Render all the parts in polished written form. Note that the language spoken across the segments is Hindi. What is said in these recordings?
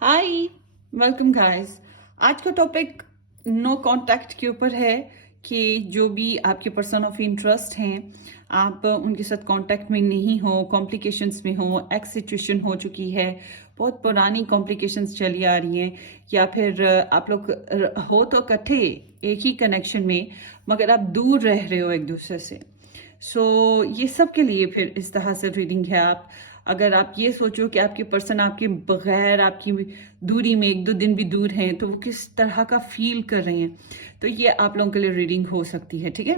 हाय, वेलकम गाइस। आज का टॉपिक नो कांटेक्ट के ऊपर है कि जो भी आपके पर्सन ऑफ इंटरेस्ट हैं, आप उनके साथ कांटेक्ट में नहीं हो, कॉम्प्लिकेशंस में हो, एक्स सिचुएशन हो चुकी है, बहुत पुरानी कॉम्प्लिकेशंस चली आ रही हैं, या फिर आप लोग हो तो इकट्ठे एक ही कनेक्शन में मगर आप दूर रह रहे हो एक दूसरे से। ये सब के लिए फिर इस तरह से रीडिंग है। आप अगर आप ये सोचो कि आपके पर्सन आपके बगैर आपकी दूरी में एक दो दिन भी दूर हैं तो वो किस तरह का फील कर रहे हैं, तो ये आप लोगों के लिए रीडिंग हो सकती है। ठीक है।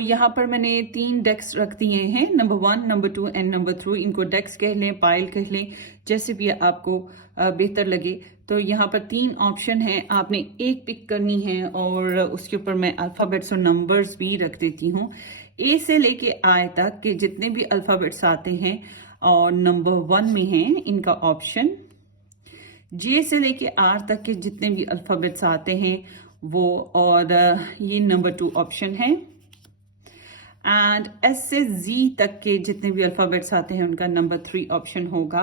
यहाँ पर मैंने 3 डेक्स रख दिए हैं, नंबर 1, नंबर 2 एंड नंबर 3। इनको डेक्स कह लें, पाइल कह लें, जैसे भी आपको बेहतर लगे। तो यहाँ पर 3 ऑप्शन हैं, आपने एक पिक करनी है और उसके ऊपर मैं अल्फ़ाबेट्स और नंबर्स भी रख देती हूँ। ए से लेके आई तक के जितने भी अल्फ़ाबेट्स आते हैं और नंबर 1 में हैं इनका ऑप्शन। जे से लेके आर तक के जितने भी अल्फ़ाबेट्स आते हैं वो, और ये नंबर 2 ऑप्शन है। एंड एस से जी तक के जितने भी अल्फ़ाबेट्स आते हैं उनका नंबर 3 ऑप्शन होगा।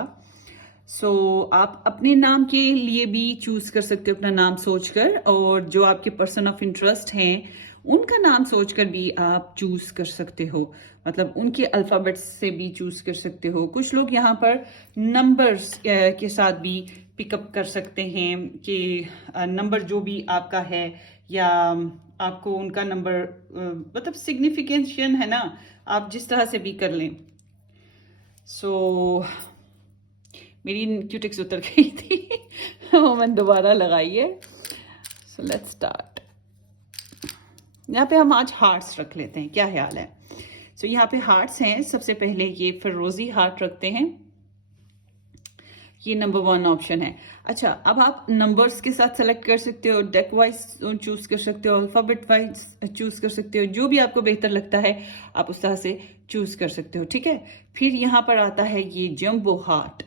आप अपने नाम के लिए भी चूज कर सकते हो, अपना नाम सोचकर, और जो आपके पर्सन ऑफ इंटरेस्ट हैं उनका नाम सोचकर भी आप चूज कर सकते हो, मतलब उनके अल्फ़ाबेट्स से भी चूज कर सकते हो। कुछ लोग यहाँ पर नंबर्स के साथ भी पिकअप कर सकते हैं कि नंबर जो भी आपका है, या आपको उनका नंबर मतलब सिग्निफिकेशन है ना, आप जिस तरह से भी कर लें। मेरी क्यूटेक्स उतर गई थी वो मैंने दोबारा लगाई है। Let's start. यहाँ पे हम आज हार्ट्स रख लेते हैं, क्या ख्याल है? यहाँ पे हार्ट्स हैं। सबसे पहले ये फिरोजी हार्ट रखते हैं, ये नंबर 1 ऑप्शन है। अच्छा, अब आप नंबर्स के साथ सेलेक्ट कर सकते हो, डेक वाइज चूज कर सकते हो, अल्फाबेट वाइज चूज कर सकते हो, जो भी आपको बेहतर लगता है आप उस तरह से चूज कर सकते हो। ठीक है। फिर यहाँ पर आता है ये जंबो हार्ट,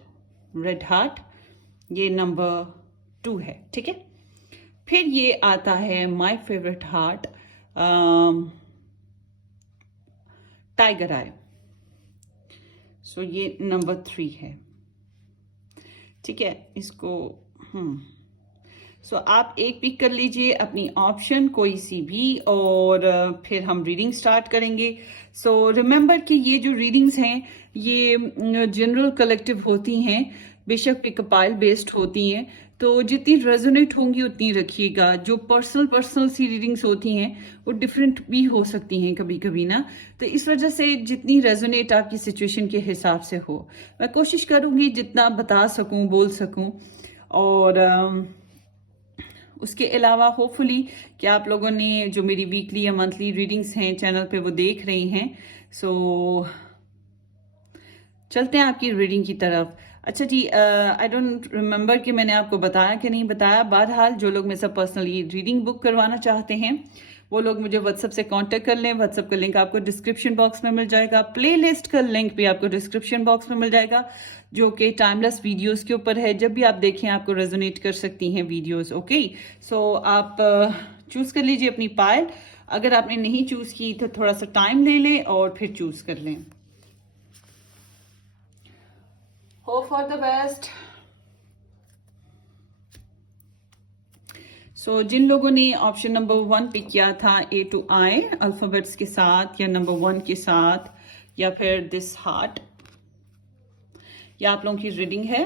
रेड हार्ट, ये नंबर 2 है। ठीक है। फिर ये आता है माय फेवरेट हार्ट, टाइगर आई, ये नंबर 3 है। ठीक है। इसको आप एक पिक कर लीजिए अपनी ऑप्शन कोई सी भी, और फिर हम रीडिंग स्टार्ट करेंगे। रिमेंबर कि ये जो रीडिंग्स हैं ये जनरल कलेक्टिव होती हैं, बेशक पिकअपाइल बेस्ड होती हैं, तो जितनी रेजोनेट होंगी उतनी रखिएगा। जो पर्सनल पर्सनल सी रीडिंग्स होती हैं वो डिफरेंट भी हो सकती हैं कभी कभी ना, तो इस वजह से जितनी रेजोनेट आपकी सिचुएशन के हिसाब से हो, मैं कोशिश करूंगी जितना बता सकूं बोल सकूं। और उसके अलावा होपफुली कि आप लोगों ने जो मेरी वीकली या मंथली रीडिंग्स हैं चैनल पे वो देख रहे हैं। चलते हैं आपकी रीडिंग की तरफ। अच्छा जी, आई डोंट रिमेम्बर कि मैंने आपको बताया कि नहीं बताया। बहरहाल जो लोग मेरे से पर्सनली रीडिंग बुक करवाना चाहते हैं वो लोग मुझे व्हाट्सएप से कांटेक्ट कर लें। व्हाट्सएप का लिंक आपको डिस्क्रिप्शन बॉक्स में मिल जाएगा, प्लेलिस्ट का लिंक भी आपको डिस्क्रिप्शन बॉक्स में मिल जाएगा, जो कि टाइमलेस वीडियोस के ऊपर है। जब भी आप देखें आपको रेजोनेट कर सकती हैं वीडियोस। ओके, आप चूज कर लीजिए अपनी पायल। अगर आपने नहीं चूज की तो थोड़ा सा टाइम ले लें और फिर चूज कर लें। Hope for the best. जिन लोगों ने ऑप्शन नंबर 1 पिक किया था, ए टू आई अल्फाबेट्स के साथ, या नंबर 1 के साथ, या फिर दिस हार्ट, या आप लोगों की रीडिंग है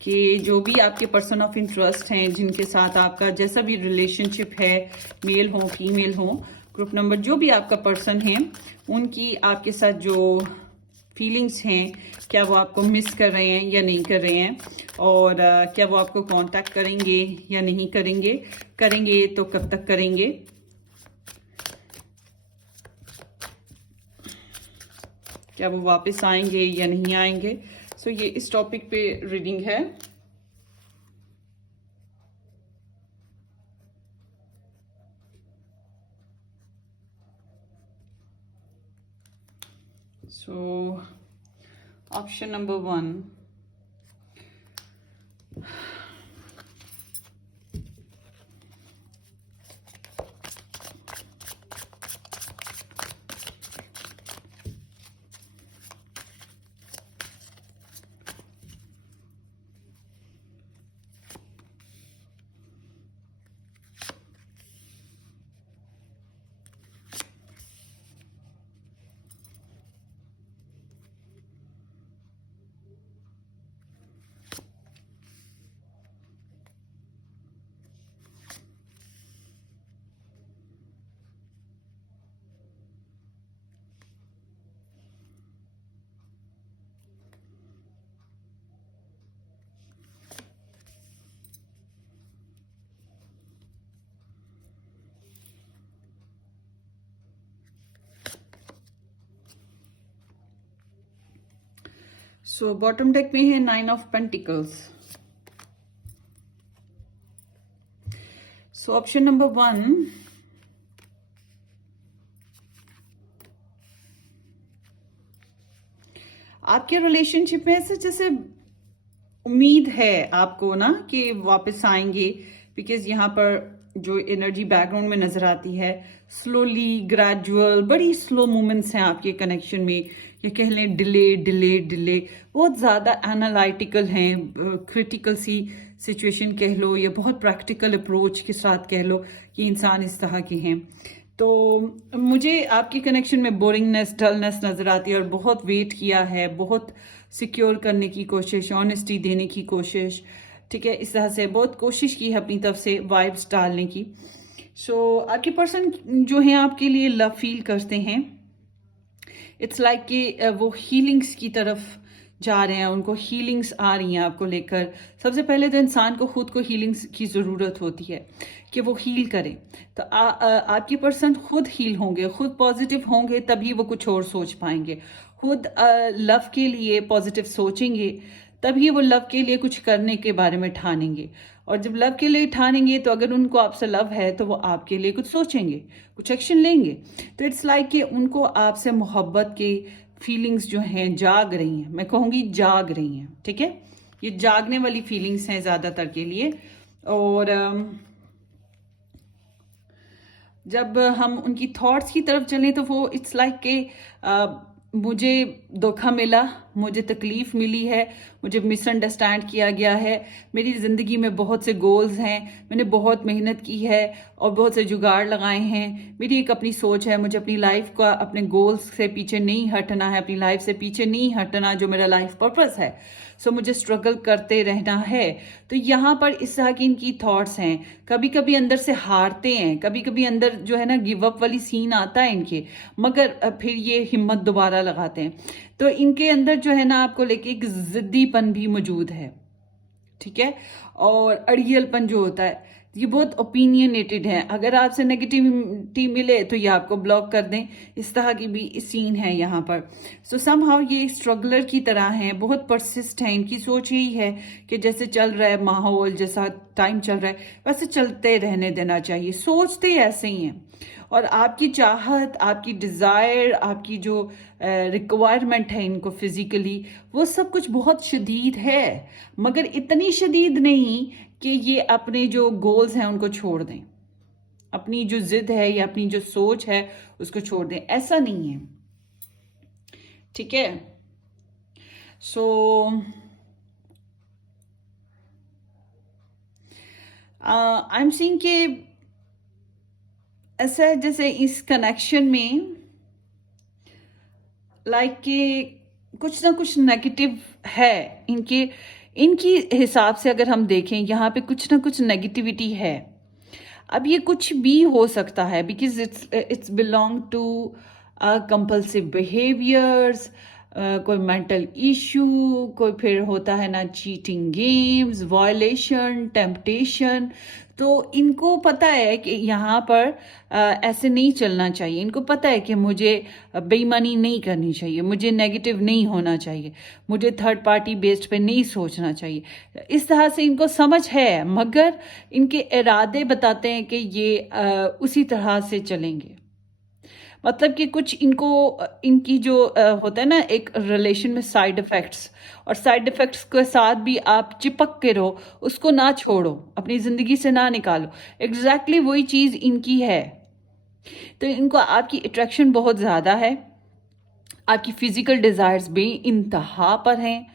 कि जो भी आपके पर्सन ऑफ इंटरेस्ट हैं, जिनके साथ आपका जैसा भी रिलेशनशिप है, मेल हो फीमेल हो, ग्रुप नंबर जो भी आपका पर्सन है, उनकी आपके साथ जो फीलिंग्स हैं, क्या वो आपको मिस कर रहे हैं या नहीं कर रहे हैं, और क्या वो आपको कांटेक्ट करेंगे या नहीं करेंगे, करेंगे तो कब तक करेंगे, क्या वो वापस आएंगे या नहीं आएंगे। ये इस टॉपिक पे रीडिंग है। Option number 1. So bottom deck में है 9 of pentacles. So option number 1, आपके रिलेशनशिप में ऐसे जैसे उम्मीद है आपको ना कि वापस आएंगे, बिकॉज यहाँ पर जो एनर्जी बैकग्राउंड में नजर आती है, स्लोली ग्रेजुअल बड़ी स्लो मूवमेंट्स हैं आपके कनेक्शन में। ये कह लें डिले डिले डिले, बहुत ज़्यादा एनालिटिकल हैं, क्रिटिकल सी सिचुएशन कह लो या बहुत प्रैक्टिकल अप्रोच के साथ कह लो कि इंसान इस तरह के हैं। तो मुझे आपके कनेक्शन में बोरिंगनेस डलनेस नज़र आती है और बहुत वेट किया है, बहुत सिक्योर करने की कोशिश, ऑनेस्टी देने की कोशिश, ठीक है, इस तरह से बहुत कोशिश की है अपनी तरफ से वाइब्स डालने की। सो आपके पर्सन जो हैं आपके लिए लव फील करते हैं। इट्स लाइक कि वो हीलिंग्स की तरफ जा रहे हैं, उनको हीलिंग्स आ रही हैं आपको लेकर। सबसे पहले तो इंसान को खुद को हीलिंग्स की ज़रूरत होती है कि वो हील करें। तो आपके पर्सन खुद हील होंगे, खुद पॉजिटिव होंगे, तभी वो कुछ और सोच पाएंगे। खुद लव के लिए पॉजिटिव सोचेंगे, तभी वो लव के लिए कुछ करने के बारे में ठानेंगे। और जब लव के लिए ठानेंगे तो अगर उनको आपसे लव है तो वो आपके लिए कुछ सोचेंगे, कुछ एक्शन लेंगे। तो इट्स लाइक कि उनको आपसे मोहब्बत की फीलिंग्स जो हैं जाग रही हैं, मैं कहूँगी जाग रही हैं, ठीक है। ये जागने वाली फीलिंग्स हैं ज़्यादातर के लिए। और जब हम उनकी थॉट्स की तरफ चलें तो वो इट्स लाइक के मुझे धोखा मिला, मुझे तकलीफ मिली है, मुझे मिसअंडरस्टैंड किया गया है, मेरी ज़िंदगी में बहुत से गोल्स हैं, मैंने बहुत मेहनत की है और बहुत से जुगाड़ लगाए हैं, मेरी एक अपनी सोच है, मुझे अपनी लाइफ का अपने गोल्स से पीछे नहीं हटना है, अपनी लाइफ से पीछे नहीं हटना जो मेरा लाइफ पर्पस है। सो मुझे स्ट्रगल करते रहना है। तो यहाँ पर इस तरह की इनकी थॉट्स हैं। कभी कभी अंदर से हारते हैं, कभी कभी अंदर जो है ना गिव अप वाली सीन आता है इनके, मगर फिर ये हिम्मत दोबारा लगाते हैं। तो इनके अंदर जो है ना आपको लेके एक जिद्दीपन भी मौजूद है, ठीक है। और अड़ियलपन जो होता है, ये बहुत ओपिनियनेटेड है। अगर आपसे नेगेटिविटी मिले तो ये आपको ब्लॉक कर दें, इस तरह की भी सीन है यहाँ पर। सो समहाउ ये स्ट्रगलर की तरह हैं, बहुत परसिस्ट हैं। इनकी सोच यही है कि जैसे चल रहा है माहौल, जैसा टाइम चल रहा है वैसे चलते रहने देना चाहिए, सोचते ऐसे ही हैं। और आपकी चाहत, आपकी डिज़ायर, आपकी जो रिक्वायरमेंट है इनको फिजिकली, वो सब कुछ बहुत शदीद है, मगर इतनी शदीद नहीं कि ये अपने जो गोल्स हैं उनको छोड़ दें, अपनी जो जिद है या अपनी जो सोच है उसको छोड़ दें, ऐसा नहीं है, ठीक है। सो आई एम सीइंग कि ऐसा है जैसे इस कनेक्शन में लाइक कि कुछ ना कुछ नेगेटिव है इनके, इनकी हिसाब से अगर हम देखें यहाँ पे कुछ ना कुछ नेगेटिविटी है। अब ये कुछ भी हो सकता है, because it's belong to compulsive behaviours, कोई मेंटल इशू, कोई फिर होता है ना चीटिंग गेम्स, वायलेशन, टेम्पटेशन। तो इनको पता है कि यहाँ पर ऐसे नहीं चलना चाहिए, इनको पता है कि मुझे बेईमानी नहीं करनी चाहिए, मुझे नेगेटिव नहीं होना चाहिए, मुझे थर्ड पार्टी बेस्ड पे नहीं सोचना चाहिए। इस तरह से इनको समझ है, मगर इनके इरादे बताते हैं कि ये उसी तरह से चलेंगे। मतलब कि कुछ इनको इनकी जो होता है ना एक रिलेशन में साइड इफेक्ट्स, और साइड इफेक्ट्स के साथ भी आप चिपक के रहो, उसको ना छोड़ो, अपनी ज़िंदगी से ना निकालो। एग्जैक्टली वही चीज़ इनकी है। तो इनको आपकी अट्रैक्शन बहुत ज़्यादा है, आपकी फिजिकल डिज़ायर्स भी इंतहा पर हैं,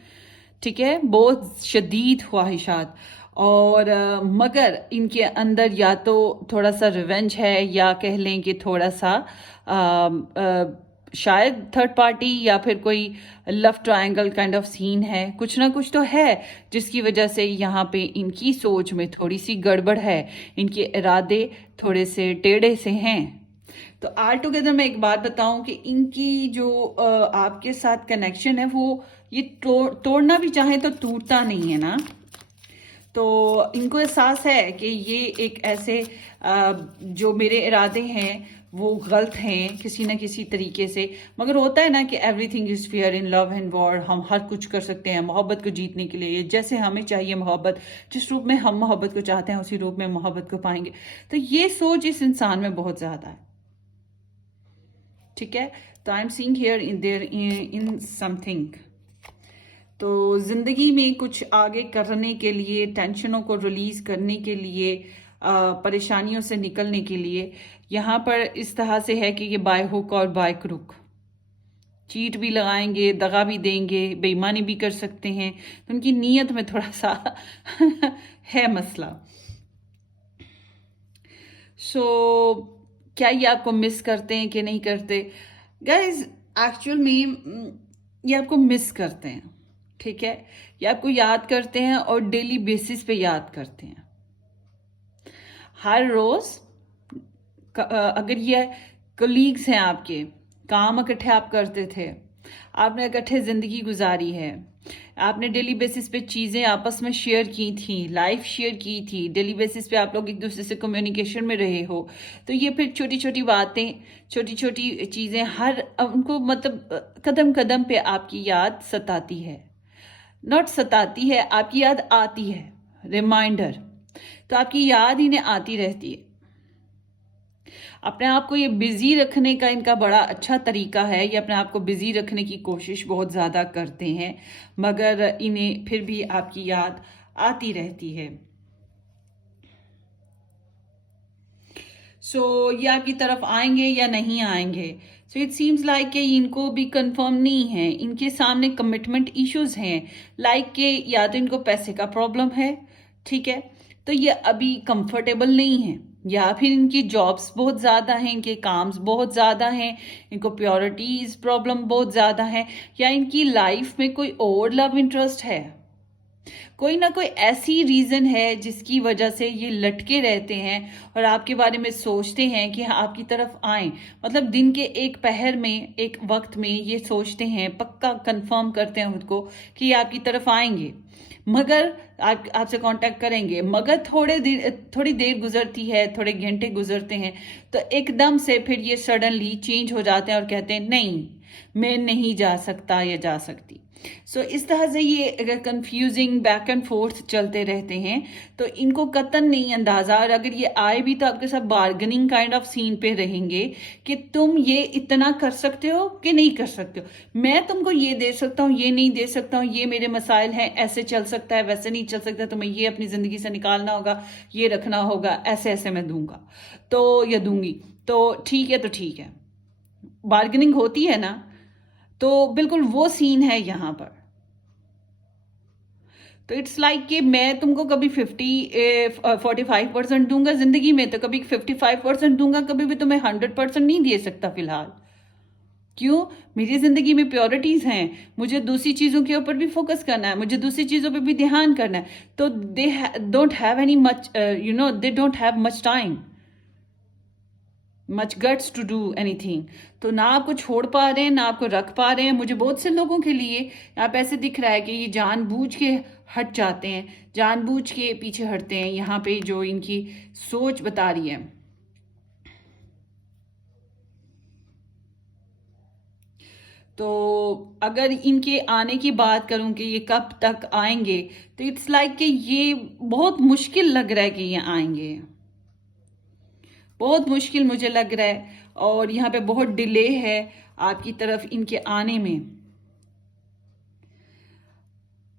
ठीक है, बहुत शदीद ख्वाहिशात। और मगर इनके अंदर या तो थोड़ा सा रिवेंज है, या कह लें कि थोड़ा सा शायद थर्ड पार्टी या फिर कोई love triangle kind of scene है, कुछ ना कुछ तो है जिसकी वजह से यहाँ पे इनकी सोच में थोड़ी सी गड़बड़ है, इनके इरादे थोड़े से टेढ़े से हैं। तो आल टुगेदर मैं एक बात बताऊं कि इनकी जो आपके साथ कनेक्शन है वो ये तोड़ना भी चाहे तो टूटता नहीं है ना। तो इनको एहसास है कि ये एक ऐसे जो मेरे इरादे हैं वो गलत हैं किसी ना किसी तरीके से। मगर होता है ना कि everything is fair in love and war, हम हर कुछ कर सकते हैं मोहब्बत को जीतने के लिए। जैसे हमें चाहिए मोहब्बत, जिस रूप में हम मोहब्बत को चाहते हैं उसी रूप में मोहब्बत को पाएंगे। तो ये सोच इस इंसान में बहुत ज़्यादा है, ठीक है। तो I am seeing here in there in something. तो जिंदगी में कुछ आगे करने के लिए, टेंशनों को रिलीज करने के लिए, परेशानियों से निकलने के लिए, यहाँ पर इस तरह से है कि ये बाय हुक और बाय क्रुक, चीट भी लगाएंगे, दगा भी देंगे, बेईमानी भी कर सकते हैं। तो उनकी नीयत में थोड़ा सा है मसला। सो क्या ये आपको मिस करते हैं कि नहीं करते? गाइज एक्चुअल में ये आपको मिस करते हैं, ठीक है। ये आपको याद करते हैं और डेली बेसिस पे याद करते हैं। हर रोज अगर ये कलीग्स हैं आपके, काम इकट्ठे आप करते थे, आपने इकट्ठे जिंदगी गुजारी है, आपने डेली बेसिस पे चीज़ें आपस में शेयर की थी, लाइफ शेयर की थी, डेली बेसिस पे आप लोग एक दूसरे से कम्युनिकेशन में रहे हो। तो ये फिर छोटी छोटी बातें, छोटी छोटी चीज़ें हर उनको मतलब कदम कदम पे आपकी याद सताती है, नॉट सताती है, आपकी याद आती है, रिमाइंडर। तो आपकी याद इन्हें आती रहती है। अपने आप को ये बिजी रखने का इनका बड़ा अच्छा तरीका है। ये अपने आप को बिजी रखने की कोशिश बहुत ज़्यादा करते हैं, मगर इन्हें फिर भी आपकी याद आती रहती है। सो ये आपकी तरफ आएंगे या नहीं आएंगे? सो इट सीम्स लाइक कि इनको भी कंफर्म नहीं है, इनके सामने कमिटमेंट इश्यूज हैं। लाइक के या तो इनको पैसे का प्रॉब्लम है, ठीक है, तो ये अभी कंफर्टेबल नहीं है, या फिर इनकी जॉब्स बहुत ज़्यादा हैं, इनके काम्स बहुत ज़्यादा हैं, इनको प्योरिटीज प्रॉब्लम बहुत ज़्यादा है, या इनकी लाइफ में कोई और लव इंटरेस्ट है। कोई ना कोई ऐसी रीजन है जिसकी वजह से ये लटके रहते हैं और आपके बारे में सोचते हैं कि आपकी तरफ आए। मतलब दिन के एक पहर में, एक वक्त में ये सोचते हैं, पक्का कंफर्म करते हैं खुद को कि ये आपकी तरफ आएंगे, मगर आपसे कांटेक्ट करेंगे। मगर थोड़ी देर गुजरती है, थोड़े घंटे गुजरते हैं, तो एकदम से फिर ये सडनली चेंज हो जाते हैं और कहते हैं नहीं, मैं नहीं जा सकता या जा सकती। सो इस तरह से ये अगर कंफ्यूजिंग बैक एंड फोर्थ चलते रहते हैं, तो इनको कतन नहीं अंदाजा। और अगर ये आए भी तो आपके साथ बार्गेनिंग काइंड ऑफ सीन पे रहेंगे कि तुम ये इतना कर सकते हो कि नहीं कर सकते हो, मैं तुमको ये दे सकता हूँ, ये नहीं दे सकता हूँ, ये मेरे मसाइल हैं, ऐसे चल सकता है, वैसे नहीं चल सकता, तुम्हें ये अपनी जिंदगी से निकालना होगा, ये रखना होगा, ऐसे ऐसे मैं दूंगा तो या दूंगी, तो ठीक है, तो ठीक है। बार्गेनिंग होती है ना, तो बिल्कुल वो सीन है यहां पर। तो इट्स लाइक कि मैं तुमको कभी 45% दूंगा जिंदगी में, तो कभी 55% दूंगा, कभी भी तुम्हें 100% नहीं दे सकता फिलहाल। क्यों? मेरी जिंदगी में प्योरिटीज हैं, मुझे दूसरी चीजों के ऊपर भी फोकस करना है, मुझे दूसरी चीजों पे भी ध्यान करना है। तो they don't have any much, they don't have much time, much guts to do anything. तो ना आपको छोड़ पा रहे हैं, ना आपको रख पा रहे हैं। मुझे बहुत से लोगों के लिए यहाँ पे ऐसे दिख रहा है कि ये जानबूझ के हट जाते हैं, जानबूझ के पीछे हटते हैं। यहाँ पे जो इनकी सोच बता रही है, तो अगर इनके आने की बात करूं कि ये कब तक आएंगे, तो इट्स लाइक कि ये बहुत मुश्किल लग रहा है कि ये आएंगे, बहुत मुश्किल मुझे लग रहा है। और यहाँ पे बहुत डिले है आपकी तरफ इनके आने में,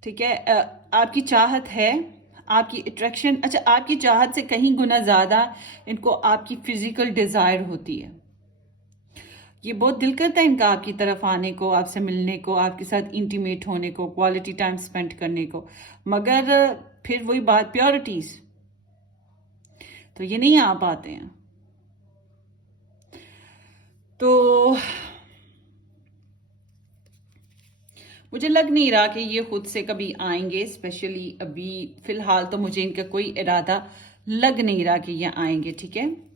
ठीक है। आपकी चाहत है, आपकी अट्रैक्शन, अच्छा आपकी चाहत से कहीं गुना ज्यादा इनको आपकी फिजिकल डिजायर होती है। ये बहुत दिल करता है इनका आपकी तरफ आने को, आपसे मिलने को, आपके साथ इंटीमेट होने को, क्वालिटी टाइम स्पेंड करने को, मगर फिर वही बात, प्योरिटीज, तो ये नहीं आ पाते हैं। तो मुझे लग नहीं रहा कि ये खुद से कभी आएंगे, स्पेशली अभी फिलहाल तो मुझे इनका कोई इरादा लग नहीं रहा कि ये आएंगे, ठीक है।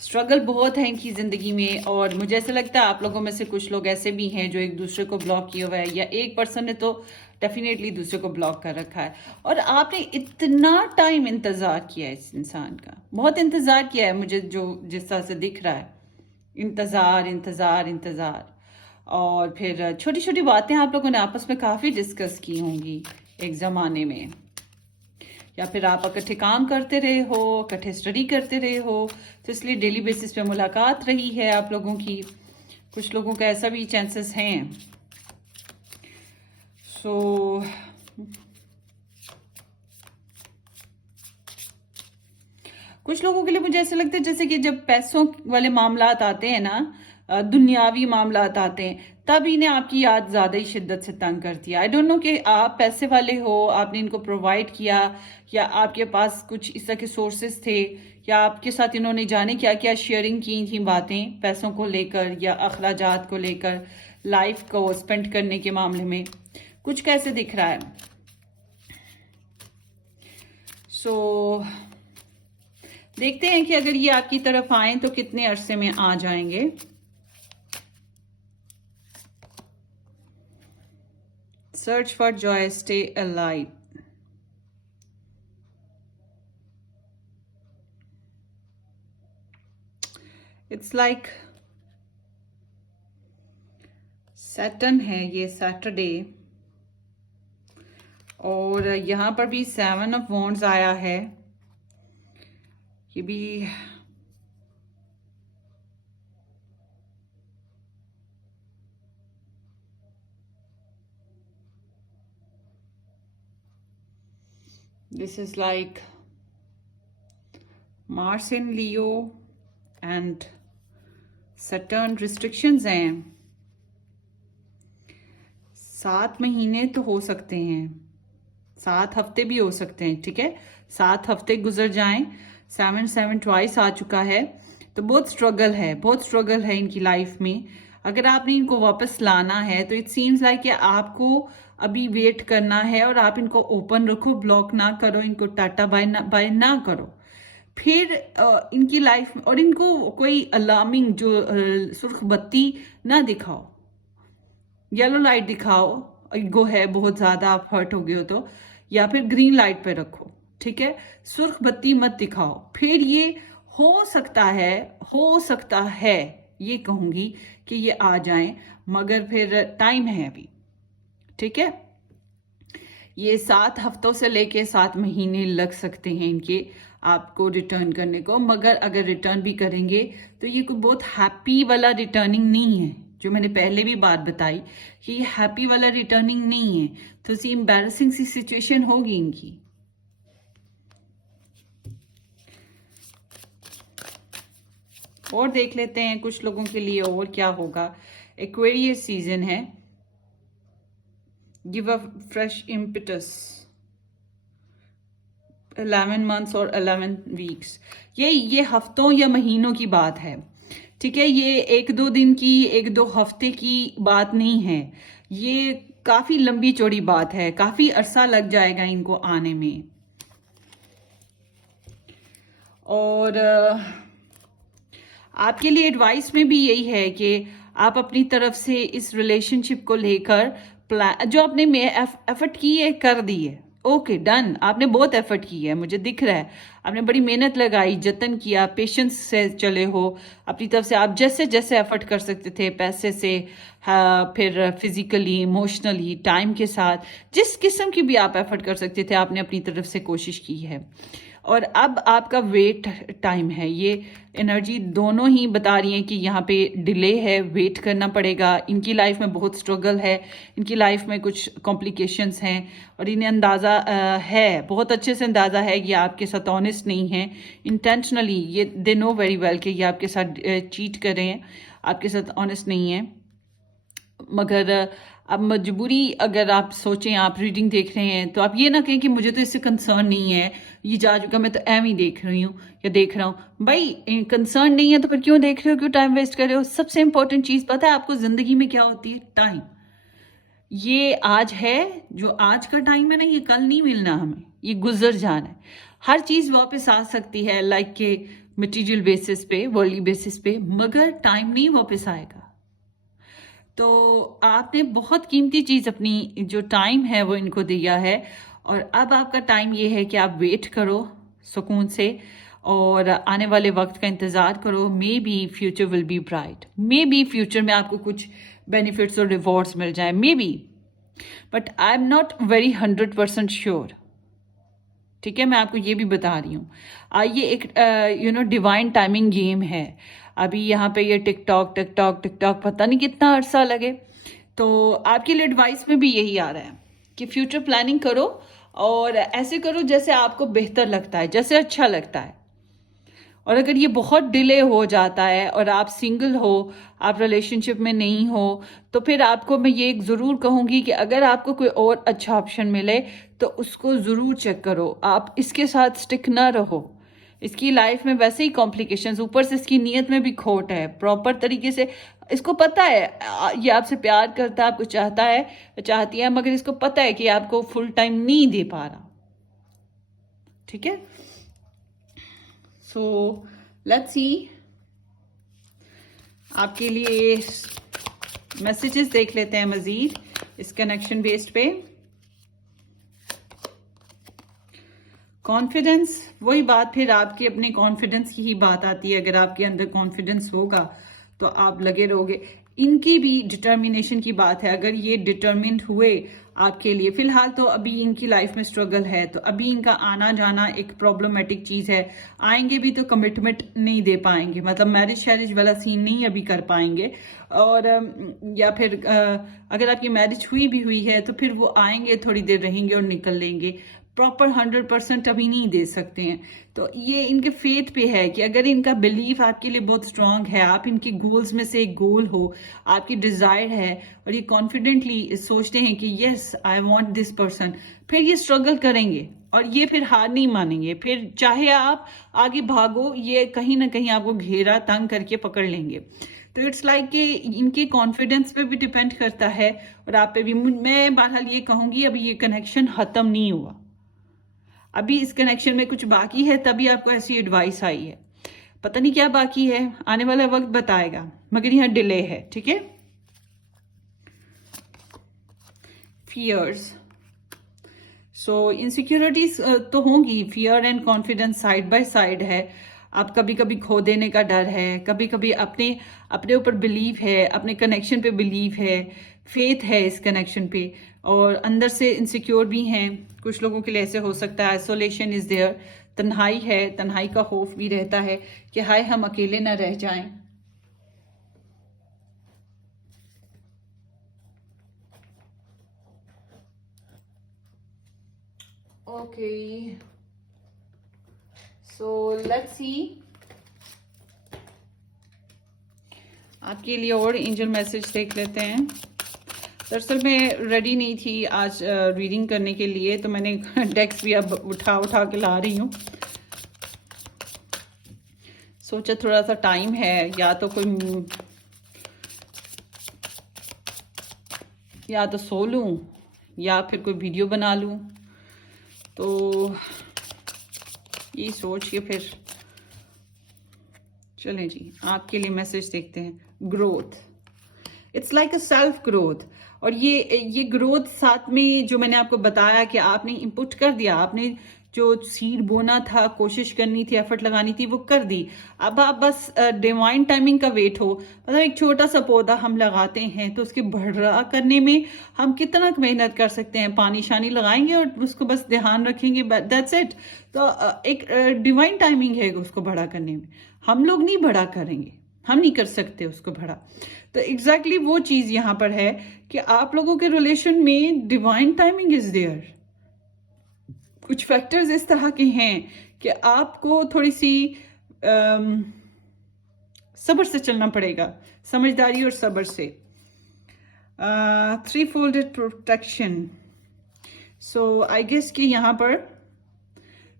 स्ट्रगल बहुत है इनकी जिंदगी में, और मुझे ऐसा लगता है आप लोगों में से कुछ लोग ऐसे भी हैं जो एक दूसरे को ब्लॉक किया हुआ है, या एक पर्सन ने तो डेफिनेटली दूसरे को ब्लॉक कर रखा है। और आपने इतना टाइम इंतज़ार किया है इस इंसान का, बहुत इंतज़ार किया है, मुझे जो जिस तरह से दिख रहा है, इंतज़ार इंतज़ार इंतज़ार। और फिर छोटी छोटी बातें आप लोगों ने आपस में काफ़ी डिस्कस की होंगी एक ज़माने में, या फिर आप इकट्ठे काम करते रहे हो, इकट्ठे स्टडी करते रहे हो, तो इसलिए डेली बेसिस पे मुलाकात रही है आप लोगों की। कुछ लोगों का ऐसा भी चांसेस हैं। सो कुछ लोगों के लिए मुझे ऐसा लगता है जैसे कि जब पैसों वाले मामलात आते हैं ना, दुनियावी मामलात आते हैं, तब इन्हें आपकी याद ज़्यादा ही शिद्दत से तंग करती है। आई डोंट नो कि आप पैसे वाले हो, आपने इनको प्रोवाइड किया, या आपके पास कुछ इस तरह के सोर्सेस थे, या आपके साथ इन्होंने जाने क्या क्या शेयरिंग की थी बातें पैसों को लेकर या अखराजात को लेकर, लाइफ को स्पेंड करने के मामले में। कुछ कैसे दिख रहा है। सो देखते हैं कि अगर ये आपकी तरफ आए तो कितने अरसे में आ जाएंगे। Search for Joy, stay alive. It's like Saturn है ये, सैटरडे, और यहां पर भी 7 ऑफ वॉन्ड्स आया है। ये भी this is like Mars in Leo and Saturn. Restrictions हैं, 7 महीने तो हो सकते हैं, 7 हफ्ते भी हो सकते हैं, ठीक है, 7 हफ्ते गुजर जाएं। 7 ट्वाइस आ चुका है, तो बहुत स्ट्रगल है इनकी लाइफ में। अगर आपने इनको वापस लाना है तो इट सीम्स लाइक कि आपको अभी वेट करना है, और आप इनको ओपन रखो, ब्लॉक ना करो, इनको टाटा बाय ना करो। फिर इनकी लाइफ में, और इनको कोई अलार्मिंग जो सुर्ख बत्ती ना दिखाओ, येलो लाइट दिखाओ, ईगो है बहुत ज्यादा, आप हर्ट हो गए हो तो, या फिर ग्रीन लाइट पे रखो, ठीक है, सुर्ख बत्ती मत दिखाओ। फिर ये हो सकता है ये कहूंगी कि ये आ जाएं, मगर फिर टाइम है अभी, ठीक है। ये 7 हफ्तों से लेके 7 महीने लग सकते हैं इनके आपको रिटर्न करने को, मगर अगर रिटर्न भी करेंगे तो ये कोई बहुत हैप्पी वाला रिटर्निंग नहीं है। जो मैंने पहले भी बात बताई कि ये हैप्पी वाला रिटर्निंग नहीं है, तो सी एम्बैरसिंग सी सिचुएशन होगी इनकी। और देख लेते हैं कुछ लोगों के लिए और क्या होगा। एक्वेरियस सीजन है, give a fresh impetus, 11 months और 11 वीक्स। ये हफ्तों या महीनों की बात है, ठीक है, ये 1-2 दिन की, 1-2 हफ्ते की बात नहीं है, ये काफी लंबी चौड़ी बात है, काफी अरसा लग जाएगा इनको आने में। और आपके लिए एडवाइस में भी यही है कि आप अपनी तरफ से इस रिलेशनशिप को लेकर जो आपने एफर्ट की है कर दी है, ओके डन, आपने बहुत एफर्ट की है, मुझे दिख रहा है, आपने बड़ी मेहनत लगाई, जतन किया, पेशेंस से चले हो अपनी तरफ से। आप जैसे जैसे एफर्ट कर सकते थे, पैसे से, फिर फिजिकली, इमोशनली, टाइम के साथ, जिस किस्म की भी आप एफर्ट कर सकते थे आपने अपनी तरफ से कोशिश की है। और अब आपका वेट टाइम है, ये एनर्जी दोनों ही बता रही हैं कि यहाँ पे डिले है, वेट करना पड़ेगा। इनकी लाइफ में बहुत स्ट्रगल है, इनकी लाइफ में कुछ कॉम्प्लिकेशंस हैं, और इन्हें अंदाज़ा है, बहुत अच्छे से अंदाज़ा है कि आपके साथ ऑनेस्ट नहीं है इंटेंशनली। ये दे नो वेरी वेल कि ये आपके साथ चीट कर रहे हैं, आपके साथ ऑनेस्ट नहीं है। मगर अब मजबूरी, अगर आप सोचें, आप रीडिंग देख रहे हैं, तो आप ये ना कहें कि मुझे तो इससे कंसर्न नहीं है, ये जा चुका, मैं तो एम ही देख रही हूँ या देख रहा हूँ। भाई कंसर्न नहीं है तो फिर क्यों देख रहे हो, क्यों टाइम वेस्ट कर रहे हो। सबसे इंपॉर्टेंट चीज पता है आपको जिंदगी में क्या होती है? टाइम। ये आज है, जो आज का टाइम है ना, ये कल नहीं मिलना हमें, ये गुजर जाना है। हर चीज वापस आ सकती है, लाइक के मटीरियल बेसिस पे, वर्ल्डली बेसिस पे, मगर टाइम नहीं वापस आएगा। तो आपने बहुत कीमती चीज़ अपनी जो टाइम है वो इनको दिया है, और अब आपका टाइम ये है कि आप वेट करो सुकून से और आने वाले वक्त का इंतज़ार करो। May be future will be bright, may be future में आपको कुछ बेनिफिट्स और रिवॉर्ड्स मिल जाए, may be, but I am not very 100% sure. ठीक है, मैं आपको ये भी बता रही हूँ। ये एक डिवाइन टाइमिंग गेम है। अभी यहाँ पे ये टिकटॉक टिकटॉक टिकटॉक पता नहीं कितना अरसा लगे। तो आपके लिए एडवाइस में भी यही आ रहा है कि फ्यूचर प्लानिंग करो और ऐसे करो जैसे आपको बेहतर लगता है, जैसे अच्छा लगता है। और अगर ये बहुत डिले हो जाता है और आप सिंगल हो, आप रिलेशनशिप में नहीं हो, तो फिर आपको मैं ये ज़रूर कहूँगी कि अगर आपको कोई और अच्छा ऑप्शन मिले तो उसको ज़रूर चेक करो। आप इसके साथ स्टिक ना रहो। इसकी लाइफ में वैसे ही कॉम्प्लिकेशंस, ऊपर से इसकी नीयत में भी खोट है। प्रॉपर तरीके से इसको पता है ये आपसे प्यार करता है, आपको चाहता है, चाहती है, मगर इसको पता है कि आपको फुल टाइम नहीं दे पा रहा। ठीक है, सो लेट्स सी। आपके लिए मैसेजेस देख लेते हैं मजीद इस कनेक्शन बेस्ड पे। कॉन्फिडेंस, वही बात, फिर आपकी अपने कॉन्फिडेंस की ही बात आती है। अगर आपके अंदर कॉन्फिडेंस होगा तो आप लगे रहोगे। इनकी भी डिटर्मिनेशन की बात है। अगर ये डिटर्मिन्ड हुए आपके लिए, फिलहाल तो अभी इनकी लाइफ में स्ट्रगल है, तो अभी इनका आना जाना एक प्रॉब्लमेटिक चीज़ है। आएंगे भी तो कमिटमेंट नहीं दे पाएंगे, मतलब मैरिज शैरिज वाला सीन नहीं अभी कर पाएंगे। और या फिर अगर आपकी मैरिज हुई है तो फिर वो आएंगे, थोड़ी देर रहेंगे और निकल लेंगे। प्रॉपर 100% अभी नहीं दे सकते हैं। तो ये इनके फेथ पे है कि अगर इनका बिलीफ आपके लिए बहुत स्ट्रांग है, आप इनके गोल्स में से एक गोल हो, आपकी डिजायर है और ये कॉन्फिडेंटली सोचते हैं कि yes I want this person, फिर ये स्ट्रगल करेंगे और ये फिर हार नहीं मानेंगे। फिर चाहे आप आगे भागो, ये कहीं ना कहीं आपको घेरा तंग करके पकड़ लेंगे। तो इट्स लाइक कि इनके कॉन्फिडेंस पे भी डिपेंड करता है और आप पे भी। मैं बहरहाल ये कहूंगी अभी ये कनेक्शन खत्म नहीं हुआ, अभी इस कनेक्शन में कुछ बाकी है, तभी आपको ऐसी एडवाइस आई है। पता नहीं क्या बाकी है, आने वाला वक्त बताएगा, मगर यहाँ डिले है। ठीक है, फियर्स, सो इनसिक्योरिटीज तो होंगी। Fear and confidence side by side है। आप कभी कभी खो देने का डर है, कभी कभी अपने अपने ऊपर बिलीव है, अपने कनेक्शन पे बिलीव है, फेथ है इस कनेक्शन पे, और अंदर से इनसिक्योर भी हैं। कुछ लोगों के लिए ऐसे हो सकता है आइसोलेशन इज देयर, तन्हाई है, तन्हाई का खौफ भी रहता है कि हाय हम अकेले ना रह जाएं। ओके, सो लेट्स सी आपके लिए और एंजल मैसेज देख लेते हैं। दरअसल मैं रेडी नहीं थी आज रीडिंग करने के लिए, तो मैंने डेक्स भी अब उठा उठा के ला रही हूँ। सोचा थोड़ा सा टाइम है, या तो सो लूँ या फिर कोई वीडियो बना लूँ। तो ये सोच के फिर चलें जी, आपके लिए मैसेज देखते हैं। Growth, it's like a self growth. और ये ग्रोथ साथ में जो मैंने आपको बताया कि आपने इनपुट कर दिया, आपने जो सीड बोना था, कोशिश करनी थी, एफर्ट लगानी थी, वो कर दी। अब आप बस डिवाइन टाइमिंग का वेट हो। मतलब एक छोटा सा पौधा हम लगाते हैं तो उसके बढ़ा करने में हम कितना मेहनत कर सकते हैं, पानी शानी लगाएंगे और उसको बस ध्यान रखेंगे, दैट्स इट। तो एक डिवाइन टाइमिंग है उसको बड़ा करने में। हम लोग नहीं बड़ा करेंगे, हम नहीं कर सकते उसको बड़ा। तो एग्जैक्टली वो चीज यहां पर है कि आप लोगों के रिलेशन में डिवाइन टाइमिंग इज देयर। कुछ फैक्टर्स इस तरह के हैं कि आपको थोड़ी सी सब्र से चलना पड़ेगा, समझदारी और सब्र से। Three folded protection, so I guess कि यहाँ पर